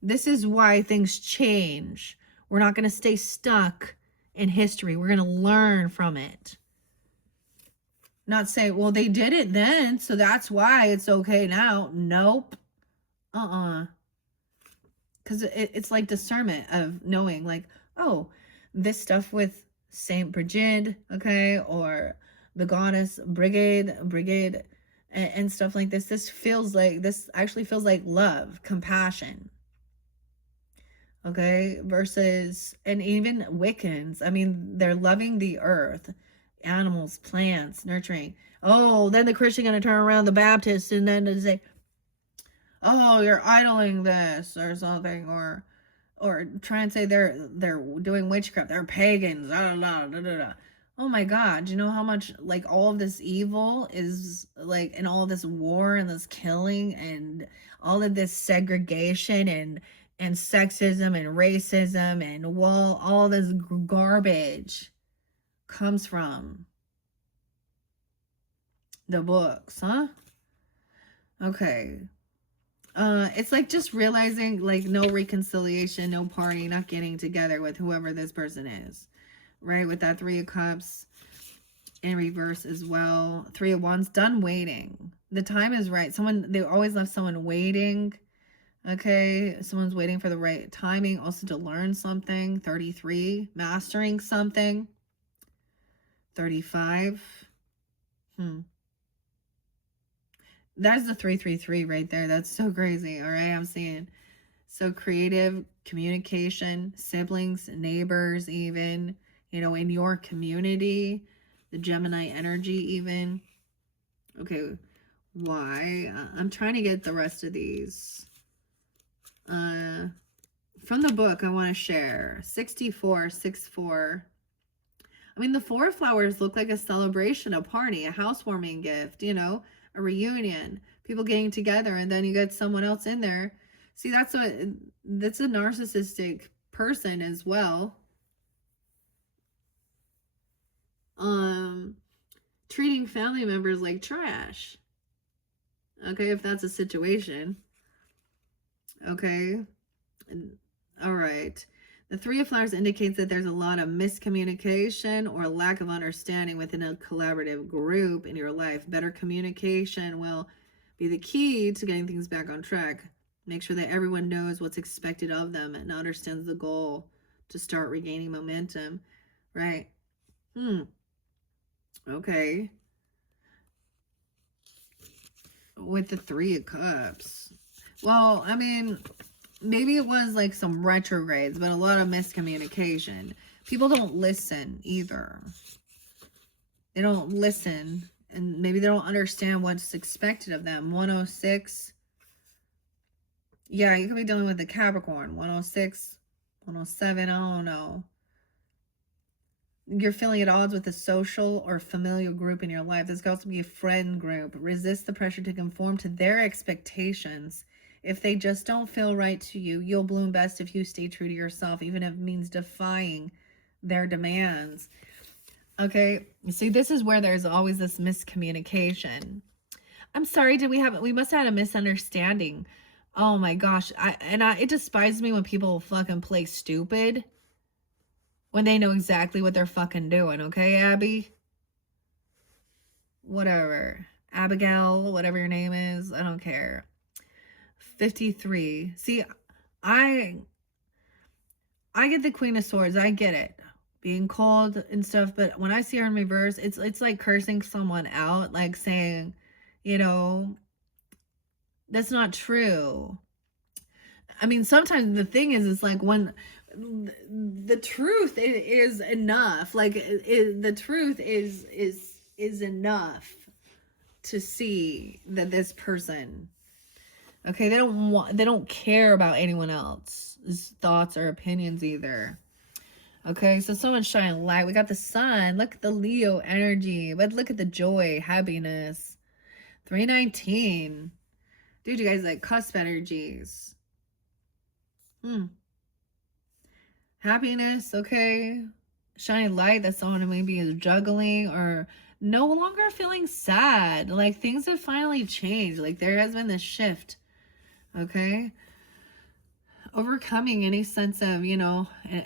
This is why things change. We're not going to stay stuck in history. We're going to learn from it. Not say, well, they did it then, so that's why it's okay now. Nope. Because it's like discernment of knowing, like, oh, this stuff with Saint Brigid, okay, or the goddess Brigid, and stuff like this. This actually feels like love, compassion. Okay, versus, and even Wiccans, I mean, they're loving the earth, animals, plants, nurturing. Oh, then the Christian gonna turn around the Baptist and then to say, oh, you're idling this or something, or try and say they're doing witchcraft, they're pagans, da, da, da, da, da. Oh my God, do you know how much, like, all of this evil is, like, and all this war and this killing and all of this segregation and sexism and racism and all this garbage comes from the books, huh? Okay. It's like just realizing, like, no reconciliation, no party, not getting together with whoever this person is, right? With that 3 of Cups in reverse as well. 3 of Wands, done waiting. The time is right. They always left someone waiting. Okay, someone's waiting for the right timing, also to learn something. 33, mastering something. 35. That's the 333 right there. That's so crazy. All right, I'm seeing. So creative, communication, siblings, neighbors, even, you know, in your community, the Gemini energy even. Okay, why? I'm trying to get the rest of these. From the book I want to share. 64. I mean, the 4 of flowers look like a celebration, a party, a housewarming gift, you know, a reunion, people getting together, and then you get someone else in there. See, that's a narcissistic person as well. Treating family members like trash. Okay, if that's a situation. Okay. All right. The 3 of flowers indicates that there's a lot of miscommunication or lack of understanding within a collaborative group in your life. Better communication will be the key to getting things back on track. Make sure that everyone knows what's expected of them and understands the goal to start regaining momentum, right? Okay. With the 3 of Cups. Well, I mean, maybe it was like some retrogrades, but a lot of miscommunication. People don't listen either. They don't listen, and maybe they don't understand what's expected of them. 106. Yeah, you could be dealing with the Capricorn. 106, 107, I don't know. You're feeling at odds with a social or familial group in your life. This could also be a friend group. Resist the pressure to conform to their expectations. If they just don't feel right to you, you'll bloom best if you stay true to yourself, even if it means defying their demands. Okay, see, this is where there's always this miscommunication. I'm sorry, we must have had a misunderstanding. Oh my gosh, it despises me when people fucking play stupid when they know exactly what they're fucking doing, okay, Abby? Whatever. Abigail, whatever your name is, I don't care. 53. See, I get the Queen of Swords. I get it. Being cold and stuff, but when I see her in reverse, it's like cursing someone out, like saying, you know, that's not true. I mean, sometimes the thing is, it's like when the truth is enough, like the truth is enough to see that this person, okay, they don't care about anyone else's thoughts or opinions either. Okay, so someone's shining light. We got the sun. Look at the Leo energy. But look at the joy, happiness. 319. Dude, you guys like cusp energies. Happiness, okay? Shining light that someone maybe is juggling or no longer feeling sad. Like things have finally changed. Like there has been this shift, okay? Overcoming any sense of,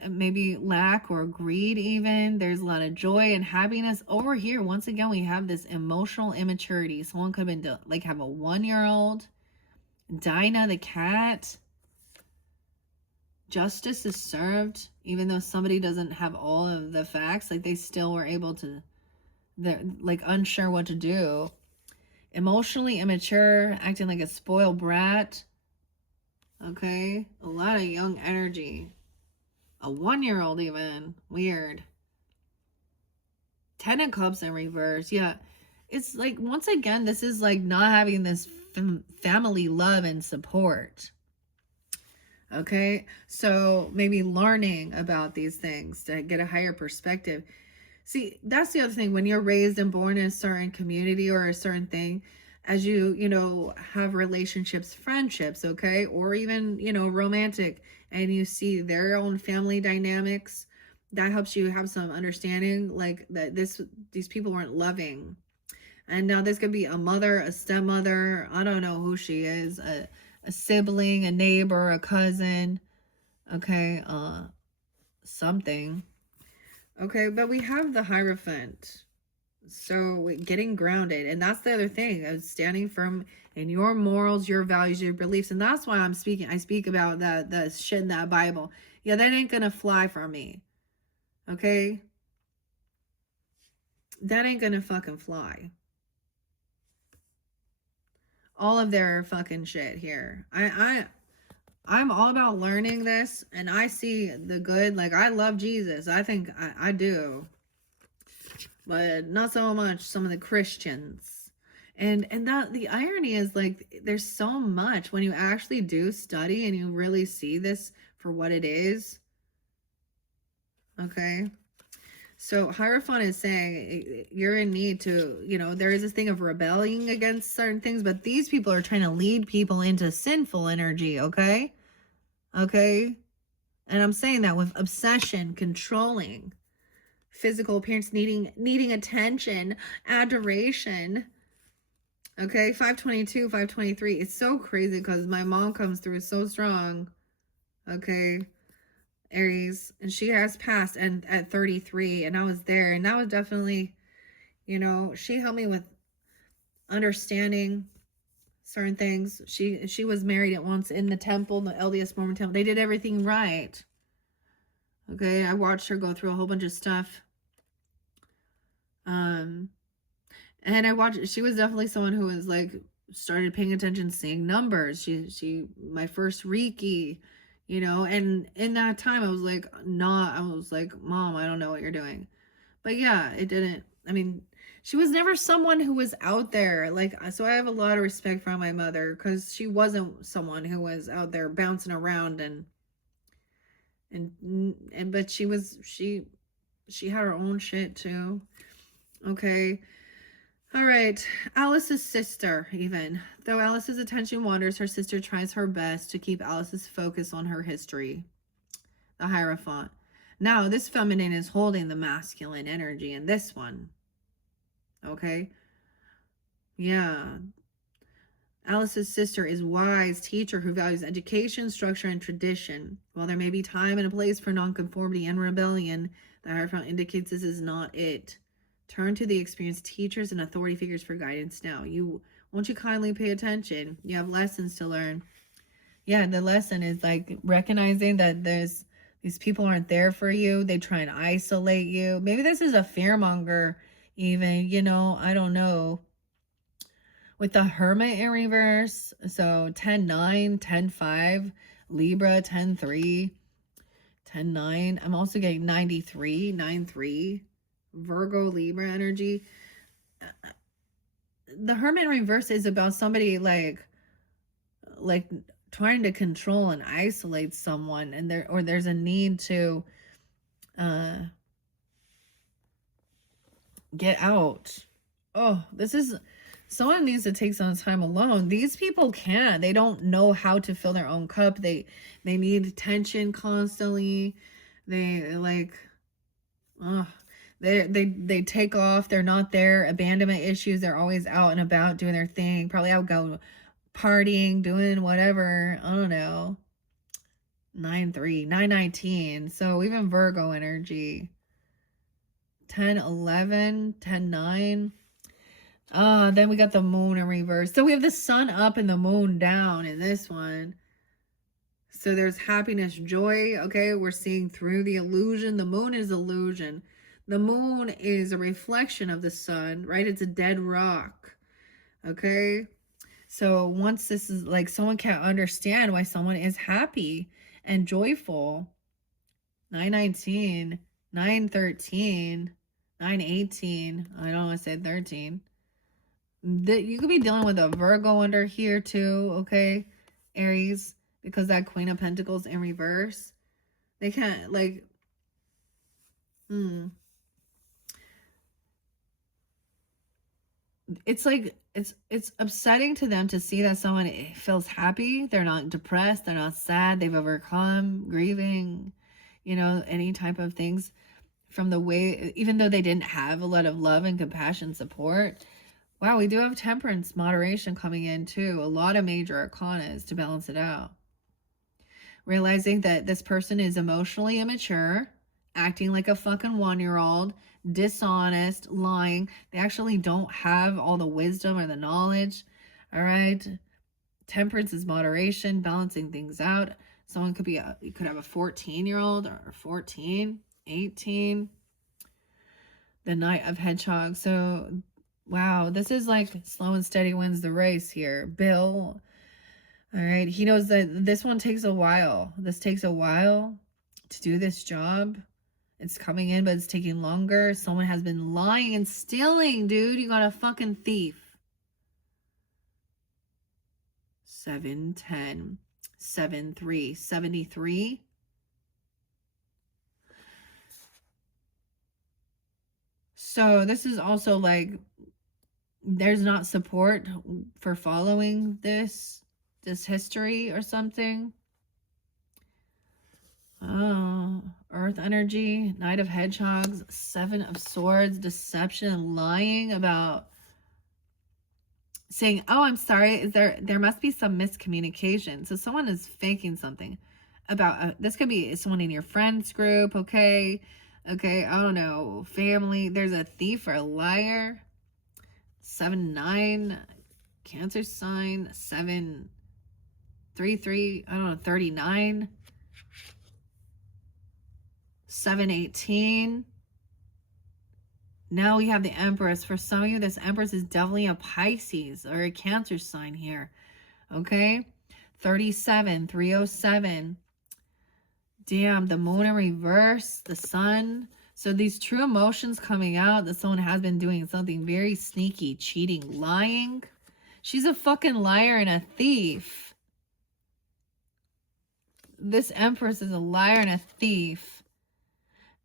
maybe lack or greed, even. There's a lot of joy and happiness. Over here, once again, we have this emotional immaturity. Someone could have been like have a 1-year-old. Dinah the cat. Justice is served, even though somebody doesn't have all of the facts. Like they still were able to, they're like unsure what to do. Emotionally immature, acting like a spoiled brat. Okay, a lot of young energy. A 1-year-old even. Weird. 10 of Cups in reverse. Yeah, it's like, once again, this is like not having this family love and support. Okay, so maybe learning about these things to get a higher perspective. See, that's the other thing. When you're raised and born in a certain community or a certain thing, as you have relationships, friendships, okay, or even, romantic, and you see their own family dynamics, that helps you have some understanding, like that these people weren't loving. And now this could be a mother, a stepmother, I don't know who she is, a sibling, a neighbor, a cousin, okay, something. Okay, but we have the Hierophant. So getting grounded, and that's the other thing, of standing firm in your morals, your values, your beliefs. And that's why I speak about that shit in that Bible. Yeah, that ain't gonna fly for me. Okay? That ain't gonna fucking fly. All of their fucking shit here. I'm all about learning this, and I see the good. Like, I love Jesus. I think I do. But not so much some of the Christians. And that the irony is, like, there's so much when you actually do study and you really see this for what it is. Okay. So Hierophant is saying you're in need to, there is this thing of rebelling against certain things, but these people are trying to lead people into sinful energy, okay? Okay? And I'm saying that with obsession, controlling, physical appearance, needing attention, adoration. Okay, 522, 523. It's so crazy because my mom comes through so strong. Okay, Aries, and she has passed and at 33, and I was there, and that was definitely, she helped me with understanding certain things. She was married at once in the temple, the LDS Mormon temple. They did everything right. Okay, I watched her go through a whole bunch of stuff. And I watched, she was definitely someone who was like, started paying attention, seeing numbers. She my first Reiki, and in that time I was like, Mom, I don't know what you're doing. But yeah, it didn't, I mean, she was never someone who was out there. Like, so I have a lot of respect for my mother, because she wasn't someone who was out there bouncing around but she had her own shit too. Okay. All right. Alice's sister, even. Though Alice's attention wanders, her sister tries her best to keep Alice's focus on her history. The Hierophant. Now, this feminine is holding the masculine energy in this one. Okay? Yeah. Alice's sister is wise teacher who values education, structure, and tradition. While there may be time and a place for nonconformity and rebellion, the Hierophant indicates this is not it. Turn to the experienced teachers and authority figures for guidance now. Won't you kindly pay attention? You have lessons to learn. Yeah, the lesson is like recognizing that these people aren't there for you. They try and isolate you. Maybe this is a fearmonger even, I don't know. With the Hermit in reverse, so 10-9, 10-5, Libra 10-3, 10-9. I'm also getting 93, 9-3, Virgo, Libra energy. The Hermit in reverse is about somebody like trying to control and isolate someone, and there's a need to get out. Oh, someone needs to take some time alone. These people can't. They don't know how to fill their own cup. They need attention constantly. They like, ugh. They take off. They're not there. Abandonment issues. They're always out and about doing their thing. Probably out going partying, doing whatever. I don't know. 9-3, 9-19. So even Virgo energy. 10-11, 10-9. Then we got the moon in reverse. So we have the sun up and the moon down in this one. So there's happiness, joy. Okay, we're seeing through the illusion. The moon is illusion. The moon is a reflection of the sun, right? It's a dead rock. Okay. So once this is like, someone can't understand why someone is happy and joyful. 9-19, 9-13, 9-18. I don't want to say 13. You could be dealing with a Virgo under here too, okay, Aries, because that Queen of Pentacles in reverse. They can't, like, it's like, it's upsetting to them to see that someone feels happy. They're not depressed. They're not sad. They've overcome grieving, you know, any type of things from the way, even though they didn't have a lot of love and compassion support. Wow, we do have temperance, moderation coming in too. A lot of major arcanas to balance it out. Realizing that this person is emotionally immature, acting like a fucking 1-year-old, dishonest, lying. They actually don't have all the wisdom or the knowledge. All right. Temperance is moderation, balancing things out. Someone could be you could have a 14-year-old or 14, 18. The Knight of Hedgehog. So, wow, this is like slow and steady wins the race here. Bill, all right, he knows that this one takes a while. This takes a while to do this job. It's coming in, but it's taking longer. Someone has been lying and stealing, dude. You got a fucking thief. 7-10, 7-3, 73. So this is also like, there's not support for following this history or something. Earth energy, Knight of Hedgehogs, 7 of Swords, deception, lying about saying, oh, I'm sorry, there must be some miscommunication. So someone is faking something about, this could be someone in your friends group, okay, I don't know, family. There's a thief or a liar. 7-9, Cancer sign. 7-3-3, I don't know, 39. 7-18. Now we have the Empress. For some of you, this Empress is definitely a Pisces or a Cancer sign here. Okay? 37, 307. Damn, the moon in reverse, the sun. So these true emotions coming out that someone has been doing something very sneaky, cheating, lying. She's a fucking liar and a thief. This Empress is a liar and a thief.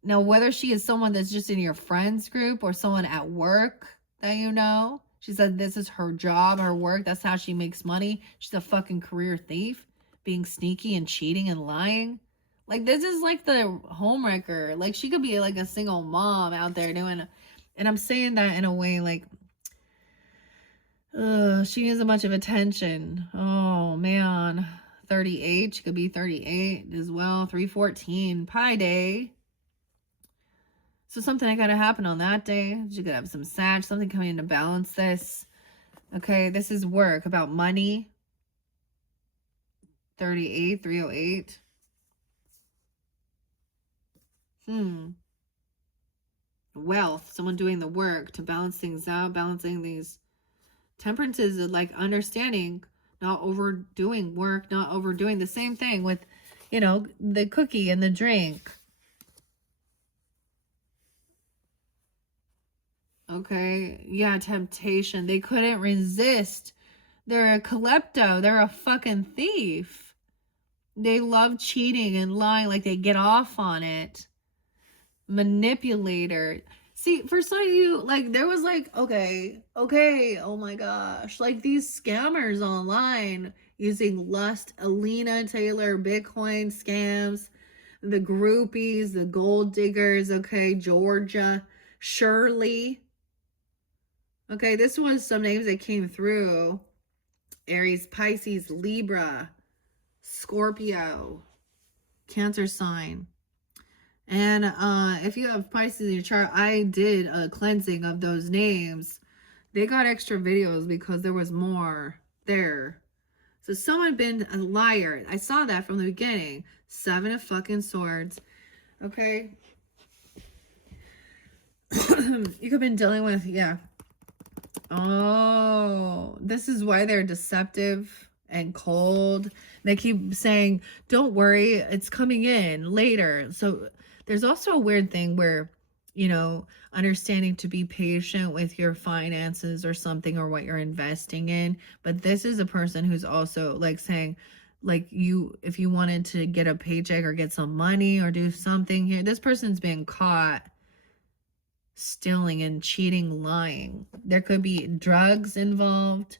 Now, whether she is someone that's just in your friends group or someone at work that you know, she said this is her job, her work. That's how she makes money. She's a fucking career thief, being sneaky and cheating and lying. Like, this is like the homewrecker. Like, she could be like a single mom out there doing, and I'm saying that in a way like, she needs a bunch of attention. Oh, man. 38, she could be 38 as well. 314, Pi Day. So something that gotta happen on that day. You could have some Sag, something coming in to balance this. Okay, this is work, about money. 38, 308. Wealth, someone doing the work to balance things out, balancing these. Temperance is like understanding, not overdoing work, not overdoing the same thing with, you know, the cookie and the drink. Okay, yeah, temptation. They couldn't resist. They're a klepto. They're a fucking thief. They love cheating and lying, like they get off on it. Manipulator. See, for some of you, like, there was like, okay, oh my gosh, like these scammers online using lust, Alina Taylor, Bitcoin scams, the groupies, the gold diggers, okay, Georgia, Shirley. Okay, this was some names that came through. Aries, Pisces, Libra, Scorpio, Cancer sign. And if you have Pisces in your chart, I did a cleansing of those names. They got extra videos because there was more there. So someone been a liar. I saw that from the beginning. 7 of fucking swords. Okay. You could have been dealing with, yeah. Oh, this is why they're deceptive and cold. They keep saying, don't worry, it's coming in later. So there's also a weird thing where, you know, understanding to be patient with your finances or something or what you're investing in. But this is a person who's also like saying, like, you, if you wanted to get a paycheck or get some money or do something here, this person's been caught stealing and cheating, lying. There could be drugs involved.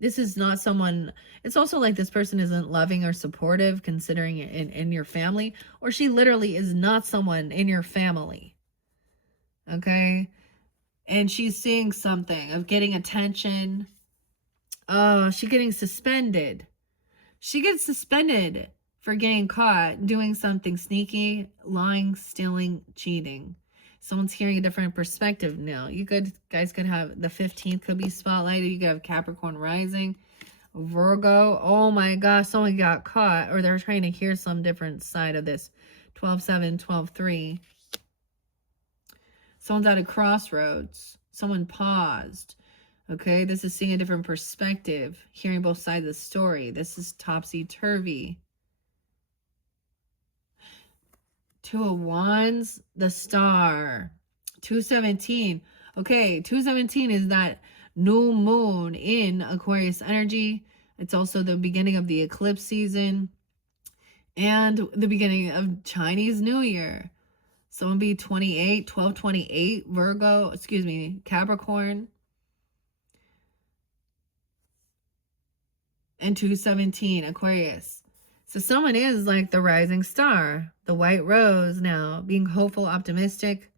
This is not someone, it's also like this person isn't loving or supportive considering it in your family, or she literally is not someone in your family. Okay? And she's seeing something of getting attention. Oh, she's getting suspended. She gets suspended for getting caught doing something sneaky, lying, stealing, cheating. Someone's hearing a different perspective now. You guys could have the 15th could be spotlighted. You could have Capricorn rising, Virgo. Oh my gosh, someone got caught, or they're trying to hear some different side of this. 12-7, 12-3. Someone's at a crossroads. Someone paused. Okay, this is seeing a different perspective, hearing both sides of the story. This is topsy-turvy. 2 of Wands, the Star. 217. Okay, 217 is that new moon in Aquarius energy. It's also the beginning of the eclipse season and the beginning of Chinese New Year. Someone be 28, 12-28, Virgo, excuse me, Capricorn. And 217, Aquarius. So someone is like the rising star, the white rose now, being hopeful, optimistic,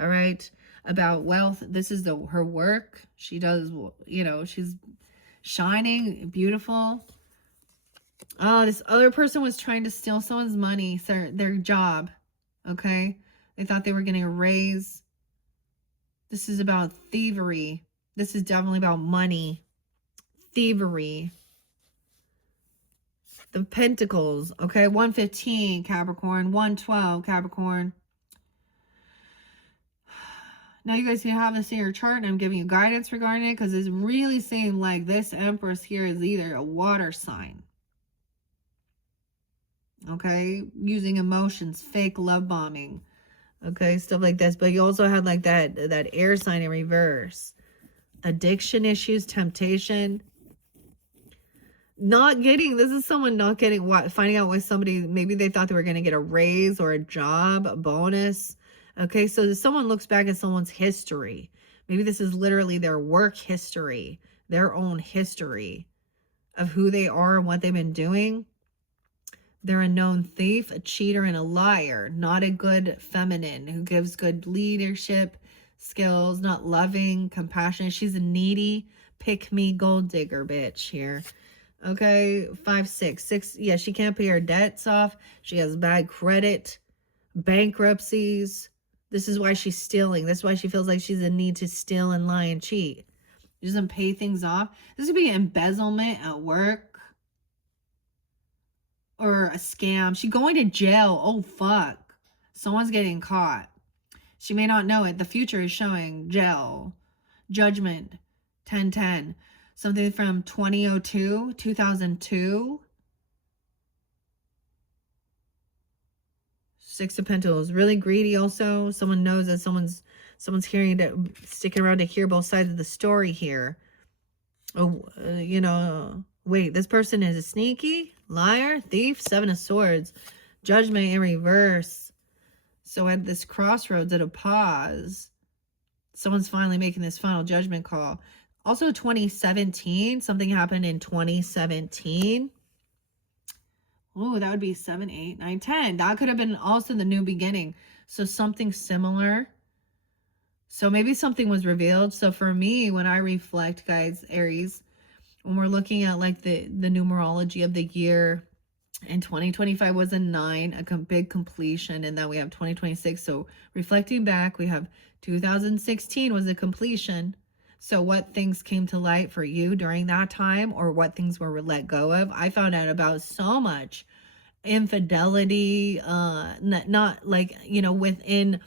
all right, about wealth. This is her work. She does, you know, she's shining, beautiful. Oh, this other person was trying to steal someone's money, their job, okay? They thought they were getting a raise. This is about thievery. This is definitely about money, thievery. The Pentacles, okay, 115 Capricorn, 112 Capricorn. Now you guys can have this in your chart, and I'm giving you guidance regarding it because it's really saying like this Empress here is either a water sign, okay, using emotions, fake love bombing, okay, stuff like this. But you also had like that air sign in reverse, addiction issues, temptation. Not getting, this is someone not getting what, finding out why somebody, maybe they thought they were going to get a raise or a job, a bonus. Okay, so someone looks back at someone's history. Maybe this is literally their work history, their own history of who they are and what they've been doing. They're a known thief, a cheater, and a liar. Not a good feminine who gives good leadership skills, not loving, compassionate. She's a needy, pick-me gold digger bitch here. Okay, 5, 6, 6. Yeah, she can't pay her debts off. She has bad credit, bankruptcies. This is why she's stealing. This is why she feels like she's in need to steal and lie and cheat. She doesn't pay things off. This would be embezzlement at work or a scam. She's going to jail. Oh, fuck. Someone's getting caught. She may not know it. The future is showing jail. Judgment, 10-10. Something from 2002, 2002. 6 of Pentacles. Really greedy also. Someone knows that someone's hearing that, sticking around to hear both sides of the story here. Oh, you know, wait, this person is a sneaky liar, thief, 7 of Swords. Judgment in reverse. So at this crossroads, at a pause, someone's finally making this final judgment call. Also 2017, something happened in 2017. Oh, that would be 7, 8, 9, 10. That could have been also the new beginning. So something similar. So maybe something was revealed. So for me, when I reflect, guys, Aries, when we're looking at like the numerology of the year, and 2025 was a 9, a big completion, and then we have 2026. So reflecting back, we have 2016 was a completion. So what things came to light for you during that time, or what things were let go of? I found out about so much infidelity, not like, within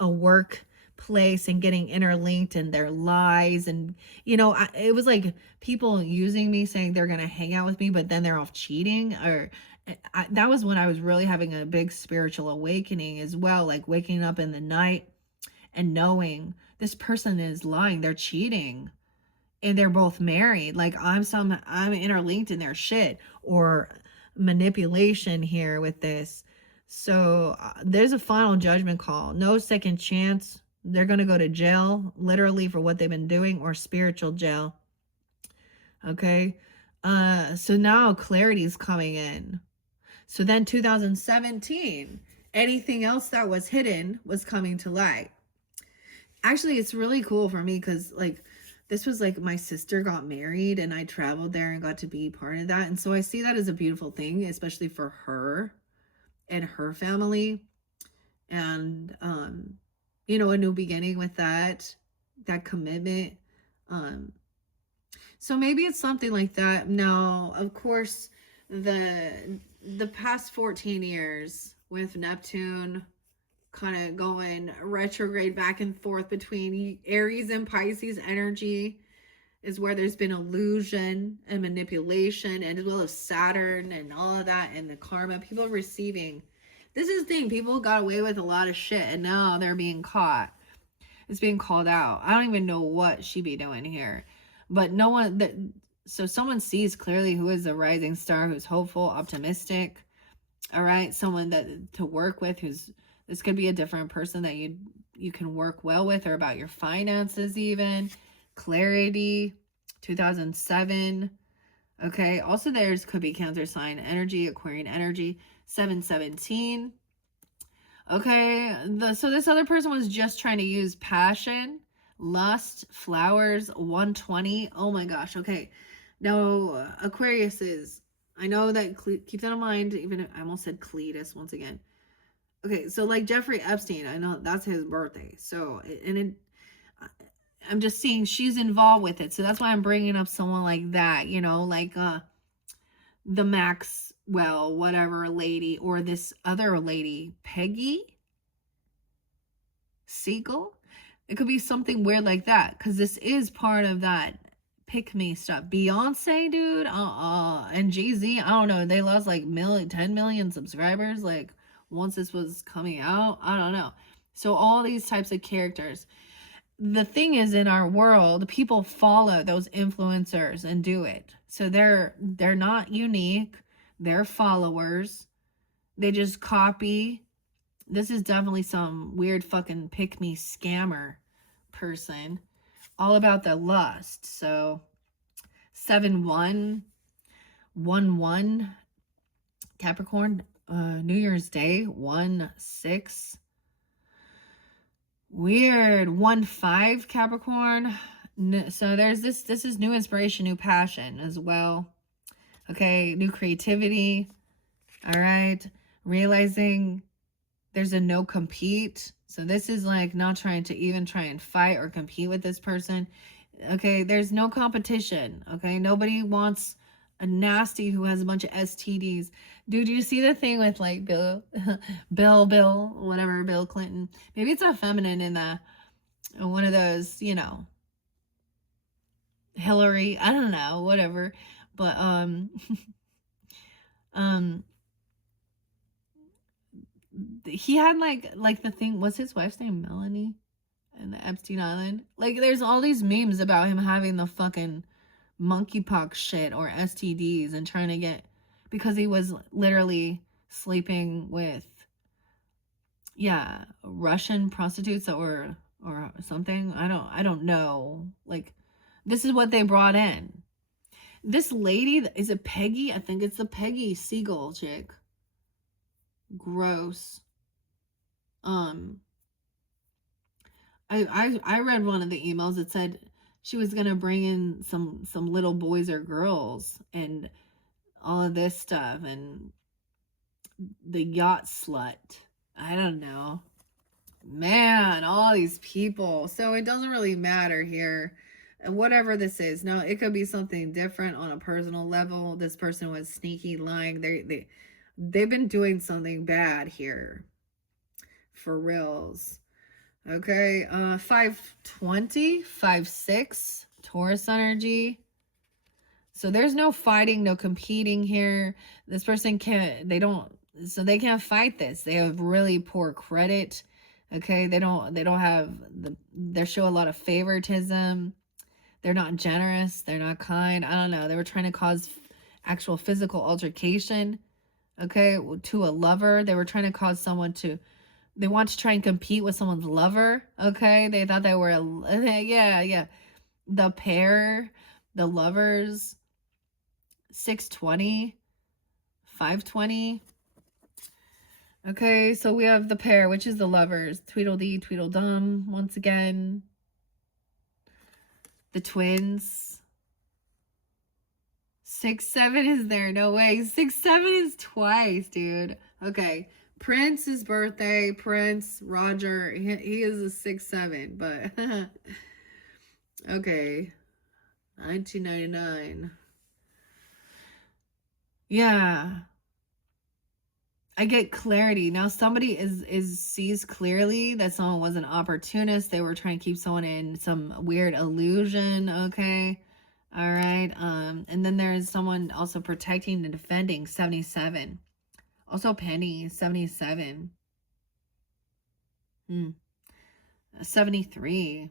a workplace, and getting interlinked in their lies. And it was like people using me, saying they're gonna hang out with me, but then they're off cheating. Or that was when I was really having a big spiritual awakening as well, like waking up in the night and knowing this person is lying, they're cheating, and they're both married. Like I'm interlinked in their shit, or manipulation here with this. So there's a final judgment call. No second chance. They're going to go to jail, literally, for what they've been doing, or spiritual jail. Okay. So now clarity is coming in. So then 2017, anything else that was hidden was coming to light. Actually, it's really cool for me because, like, this was like my sister got married and I traveled there and got to be part of that. And so I see that as a beautiful thing, especially for her and her family. And, a new beginning with that commitment. So maybe it's something like that. Now, of course, the past 14 years with Neptune kind of going retrograde back and forth between Aries and Pisces energy is where there's been illusion and manipulation, and as well as Saturn and all of that, and the karma people receiving. This is the thing, people got away with a lot of shit and now they're being caught. It's being called out. I don't even know what she be doing here, but no one that so someone sees clearly who is a rising star, who's hopeful, optimistic. All right, someone that to work with, this could be a different person that you can work well with, or about your finances even. Clarity, 2007. Okay, also there's could be Cancer sign energy, Aquarian energy, 717. Okay, so this other person was just trying to use passion, lust, flowers, 120. Oh my gosh, okay. Now, Aquarius is, I know that, keep that in mind, even I almost said Cletus once again. Okay, so like Jeffrey Epstein, I know that's his birthday. So, I'm just seeing she's involved with it. So that's why I'm bringing up someone like that, like the Maxwell, whatever lady, or this other lady, Peggy Siegel. It could be something weird like that, because this is part of that pick me stuff. Beyonce, dude, and Jay-Z, I don't know, they lost like 10 million subscribers, like, once this was coming out. I don't know. So all these types of characters. The thing is, in our world, people follow those influencers and do it. So they're not unique. They're followers. They just copy. This is definitely some weird fucking pick me scammer person. All about the lust. So 7-1, 1-1, Capricorn, New Year's Day, 1-6. Weird. 1-5, Capricorn. So there's this is new inspiration, new passion as well. Okay, new creativity. All right. Realizing there's a no compete. So this is like not trying to even try and fight or compete with this person. Okay, there's no competition. Okay, nobody wants a nasty who has a bunch of STDs. Dude, you see the thing with like Bill, whatever, Bill Clinton. Maybe it's a feminine in one of those, Hillary. I don't know, whatever. But he had like the thing. What's his wife's name? Melanie, and the Epstein Island. Like, there's all these memes about him having the fucking monkeypox shit or STDs and trying to get, because he was literally sleeping with Russian prostitutes or something. I don't know. Like, this is what they brought in. This lady, is it Peggy? I think it's the Peggy Siegel chick. Gross. I read one of the emails that said she was gonna bring in some little boys or girls and all of this stuff, and the yacht slut. I don't know. Man, all these people. So it doesn't really matter here. And whatever this is, no, it could be something different on a personal level. This person was sneaky, lying. They've been doing something bad here. For reals. Okay, 520, 5-6, Taurus energy. So there's no fighting, no competing here. This person they can't fight this. They have really poor credit. Okay, they show a lot of favoritism. They're not generous. They're not kind. I don't know. They were trying to cause actual physical altercation. Okay, to a lover. They were trying to cause someone to, they want to try and compete with someone's lover. Okay, they thought they were yeah. The pair, the lovers. 620, 520. Okay, so we have the pair, which is the lovers. Tweedledee, Tweedledum, once again. The twins. 6-7 is there. No way. 6-7 is twice, dude. Okay. Prince's birthday. Prince, Roger. He is a 6-7, but okay. 1999. Yeah. I get clarity. Now somebody sees clearly that someone was an opportunist. They were trying to keep someone in some weird illusion, okay? All right. And then there's someone also protecting and defending, 77. Also Penny, 77. 73.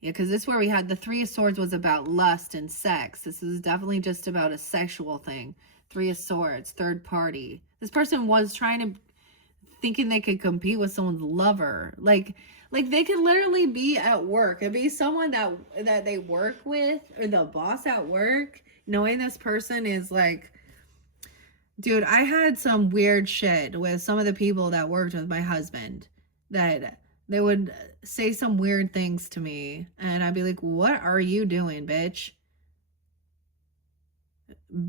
Yeah, because this is where we had the Three of Swords was about lust and sex. This is definitely just about a sexual thing. Three of Swords, third party. This person was thinking they could compete with someone's lover. Like they could literally be at work. It'd be someone that they work with, or the boss at work, knowing this person is like, dude, I had some weird shit with some of the people that worked with my husband, that they would say some weird things to me, and I'd be like, what are you doing, bitch?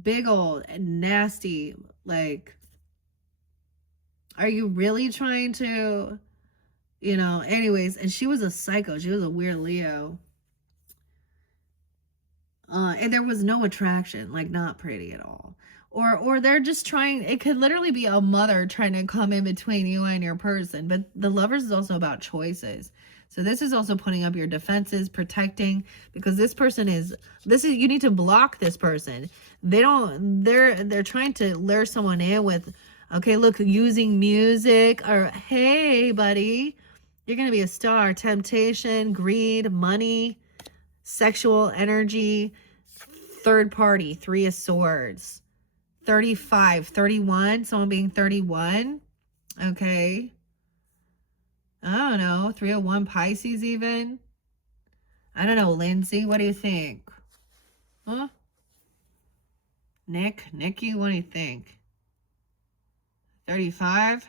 Big old nasty, like, are you really trying to, anyways. And she was a psycho. She was a weird Leo. And there was no attraction, like not pretty at all. Or they're just trying, it could literally be a mother trying to come in between you and your person. But the lovers is also about choices. So this is also putting up your defenses, protecting, because you need to block this person. They're trying to lure someone in with, okay, look, using music, or hey, buddy, you're going to be a star. Temptation, greed, money, sexual energy, third party, Three of Swords, 35, 31, someone being 31. Okay. I don't know, 301 Pisces even. I don't know, Lindsay, what do you think? Huh? Nikki, what do you think? 35?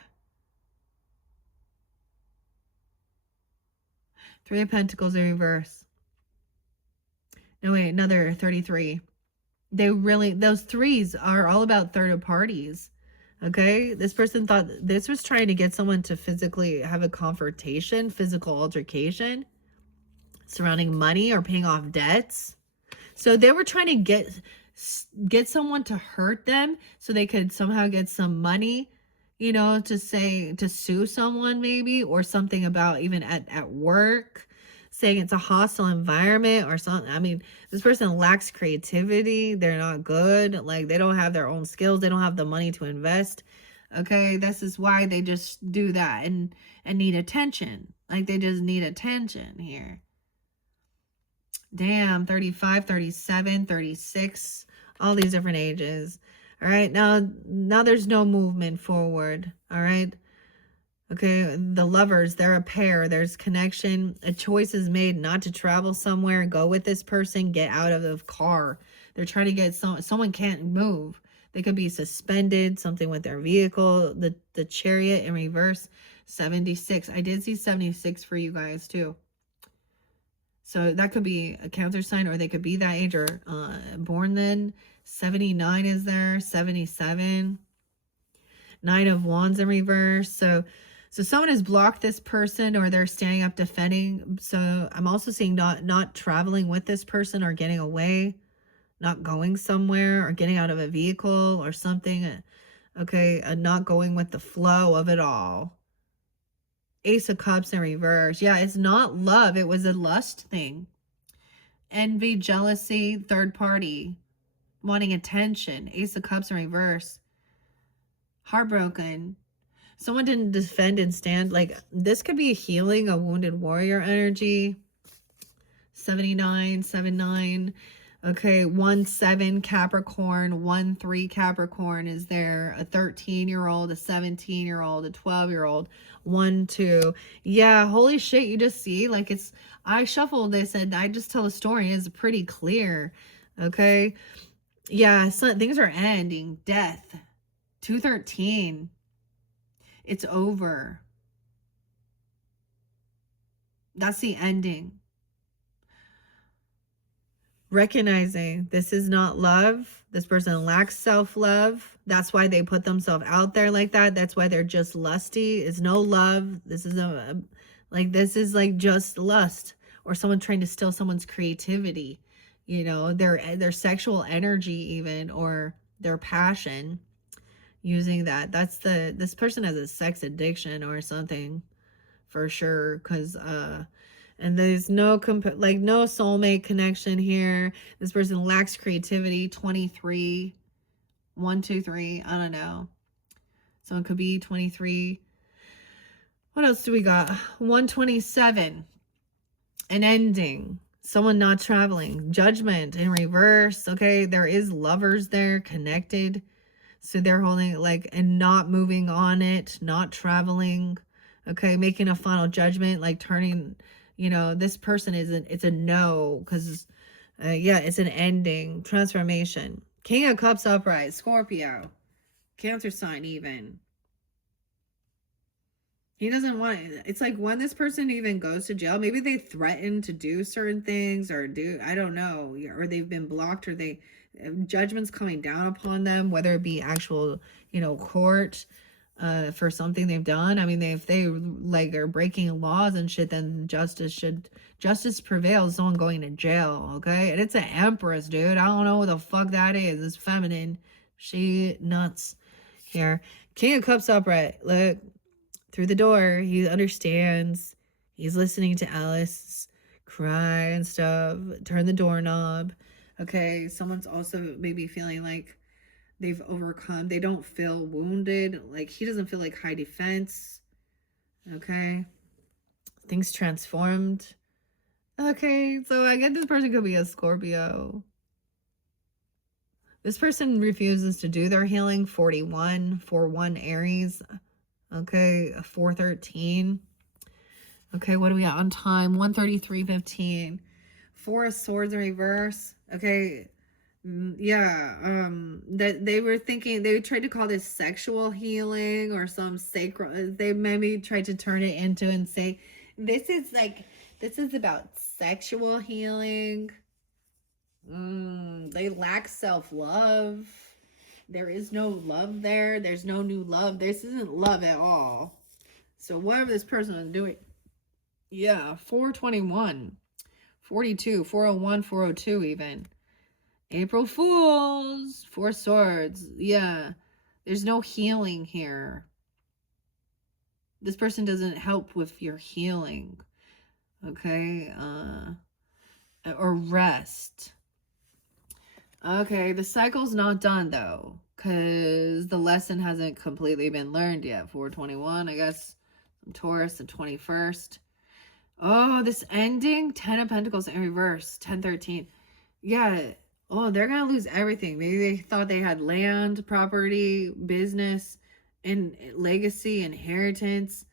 Three of Pentacles in reverse. No, wait, another 33. Those threes are all about third parties. Okay, this person thought this was trying to get someone to physically have a confrontation, physical altercation surrounding money or paying off debts. So they were trying to get someone to hurt them so they could somehow get some money, to sue someone maybe, or something about even at work, saying it's a hostile environment or something. I mean, this person lacks creativity. They're not good. Like, they don't have their own skills. They don't have the money to invest. Okay, this is why they just do that and need attention. Like, they just need attention here. Damn, 35, 37, 36, all these different ages. All right, now there's no movement forward. All right. Okay, the lovers, they're a pair. There's connection. A choice is made not to travel somewhere. Go with this person. Get out of the car. They're trying to get someone can't move. They could be suspended, something with their vehicle. The Chariot in reverse, 76. I did see 76 for you guys too. So that could be a Cancer sign, or they could be that age, or born then. 79 is there, 77. Nine of Wands in reverse. So someone has blocked this person, or they're standing up defending. So I'm also seeing not traveling with this person, or getting away, not going somewhere, or getting out of a vehicle or something. Okay, not going with the flow of it all. Ace of Cups in reverse. Yeah, it's not love. It was a lust thing. Envy, jealousy, third party, wanting attention. Ace of Cups in reverse. Heartbroken. Someone didn't defend and stand. Like, this could be healing, a wounded warrior energy. 79, 79. Okay, 1-7 Capricorn, 1-3 Capricorn is there. A 13-year-old, a 17-year-old, a 12-year-old, 1-2. Yeah, holy shit, you just see, like, it's, I shuffled this and I just tell a story. It's pretty clear. Okay. Yeah, so things are ending. Death. 213. It's over. That's the ending. Recognizing this is not love. This person lacks self-love. That's why they put themselves out there like that. That's why they're just lusty. It's no love. This is this is like just lust, or someone trying to steal someone's creativity, you know, their sexual energy even, or their passion, using that. This person has a sex addiction or something for sure, because and there's no no soulmate connection here. This person lacks creativity. 23, 1, 2, 3. I don't know. So it could be 23. What else do we got? 127. An ending. Someone not traveling. Judgment in reverse. Okay, there is lovers there connected. So they're holding like, and not moving on it, not traveling. Okay, making a final judgment, like turning, you know, this person isn't, it's a no, because yeah, it's an ending, transformation. King of Cups upright, Scorpio, Cancer sign even. He doesn't want it. It's like when this person even goes to jail, maybe they threaten to do certain things, or do, I don't know, or they've been blocked, or they, judgments coming down upon them, whether it be actual, you know, court, for something they've done. I mean, if they like are breaking laws and shit, then justice prevails. Someone going to jail, okay? And it's an Empress, dude. I don't know what the fuck that is. It's feminine. She nuts here. King of Cups upright. Look through the door. He understands. He's listening to Alice cry and stuff. Turn the doorknob. Okay, someone's also maybe feeling like they've overcome. They don't feel wounded. Like, he doesn't feel like high defense. Okay. Things transformed. Okay, so I get this person could be a Scorpio. This person refuses to do their healing. 41, 4-1 Aries. Okay, 413. Okay, what do we got on time? 133:15. 4 of Swords in reverse. Okay, yeah, that they were thinking, they tried to call this sexual healing or some sacred, they maybe tried to turn it into and say this is about sexual healing. They lack self-love. There is no love there. There's no new love. This isn't love at all. So whatever this person is doing, yeah, 421, 42, 401, 402 even. April Fools, 4 Swords. Yeah, there's no healing here. This person doesn't help with your healing. Okay, or rest. Okay, the cycle's not done though, because the lesson hasn't completely been learned yet. 421, I guess. Taurus, the 21st. Oh, this ending, 10 of Pentacles in reverse, 1013. Yeah. Oh, they're going to lose everything. Maybe they thought they had land, property, business, and legacy, inheritance.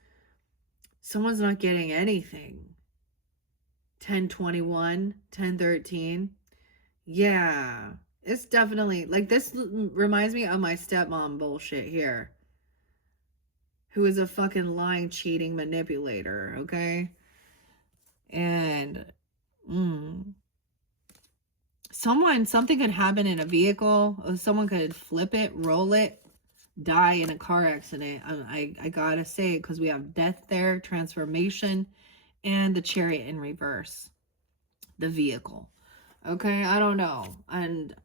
Someone's not getting anything. 1021, 1013. Yeah. It's definitely, like, this reminds me of my stepmom bullshit here, who is a fucking lying, cheating manipulator, okay? And something could happen in a vehicle. Someone could flip it, roll it, die in a car accident. I gotta say it, because we have death there, transformation, and the chariot in reverse, the vehicle. Okay, I don't know. And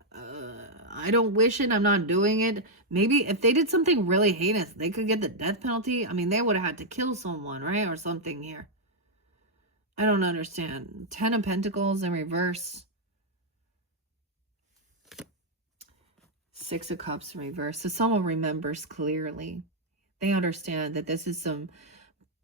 I don't wish it. I'm not doing it. Maybe if they did something really heinous, they could get the death penalty. I mean, they would have had to kill someone, right? Or something here. I don't understand. 10 of Pentacles in reverse. 6 of Cups in reverse. So someone remembers clearly. They understand that this is some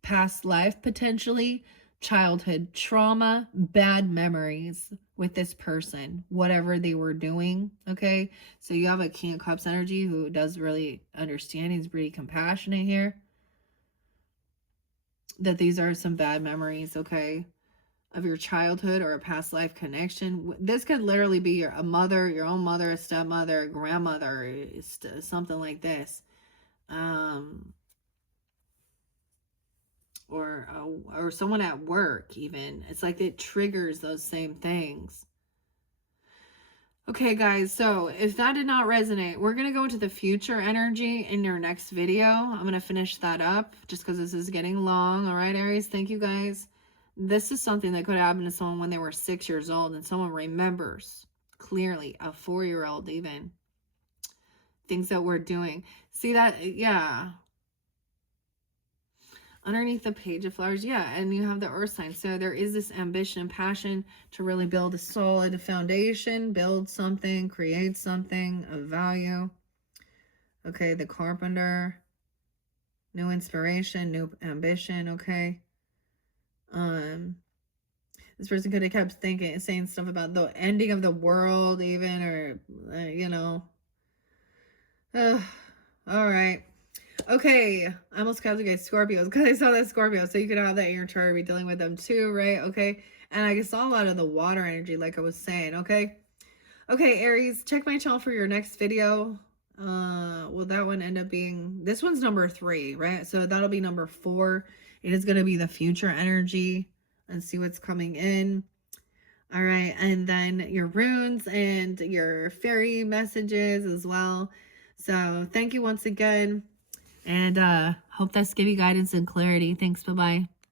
past life, potentially childhood trauma, bad memories with this person, whatever they were doing. Okay, so you have a King of Cups energy who does really understand. He's pretty compassionate here, that these are some bad memories, okay, of your childhood or a past life connection. This could literally be a mother, your own mother, a stepmother, a grandmother, something like this. Or someone at work even. It's like it triggers those same things. Okay, guys, so if that did not resonate, we're going to go into the future energy in your next video. I'm going to finish that up just because this is getting long. All right, Aries, thank you, guys. This is something that could happen to someone when they were 6 years old, and someone remembers clearly, a 4-year-old even, things that we're doing. See that? Yeah. Underneath the Page of Flowers, yeah, and you have the Earth sign. So there is this ambition and passion to really build a solid foundation, build something, create something of value. Okay, the Carpenter, new inspiration, new ambition, okay. This person could have kept saying stuff about the ending of the world even, or, you know. All right. Okay, I almost called you guys Scorpios because I saw that Scorpio. So you could have that in your chart, be dealing with them too, right? Okay. And I saw a lot of the water energy, like I was saying, okay? Okay, Aries, check my channel for your next video. Will that one end up being, this one's number 3, right? So that'll be number 4. It is going to be the future energy, and see what's coming in. All right, and then your runes and your fairy messages as well. So thank you once again. And hope that's give you guidance and clarity. Thanks. Bye-bye.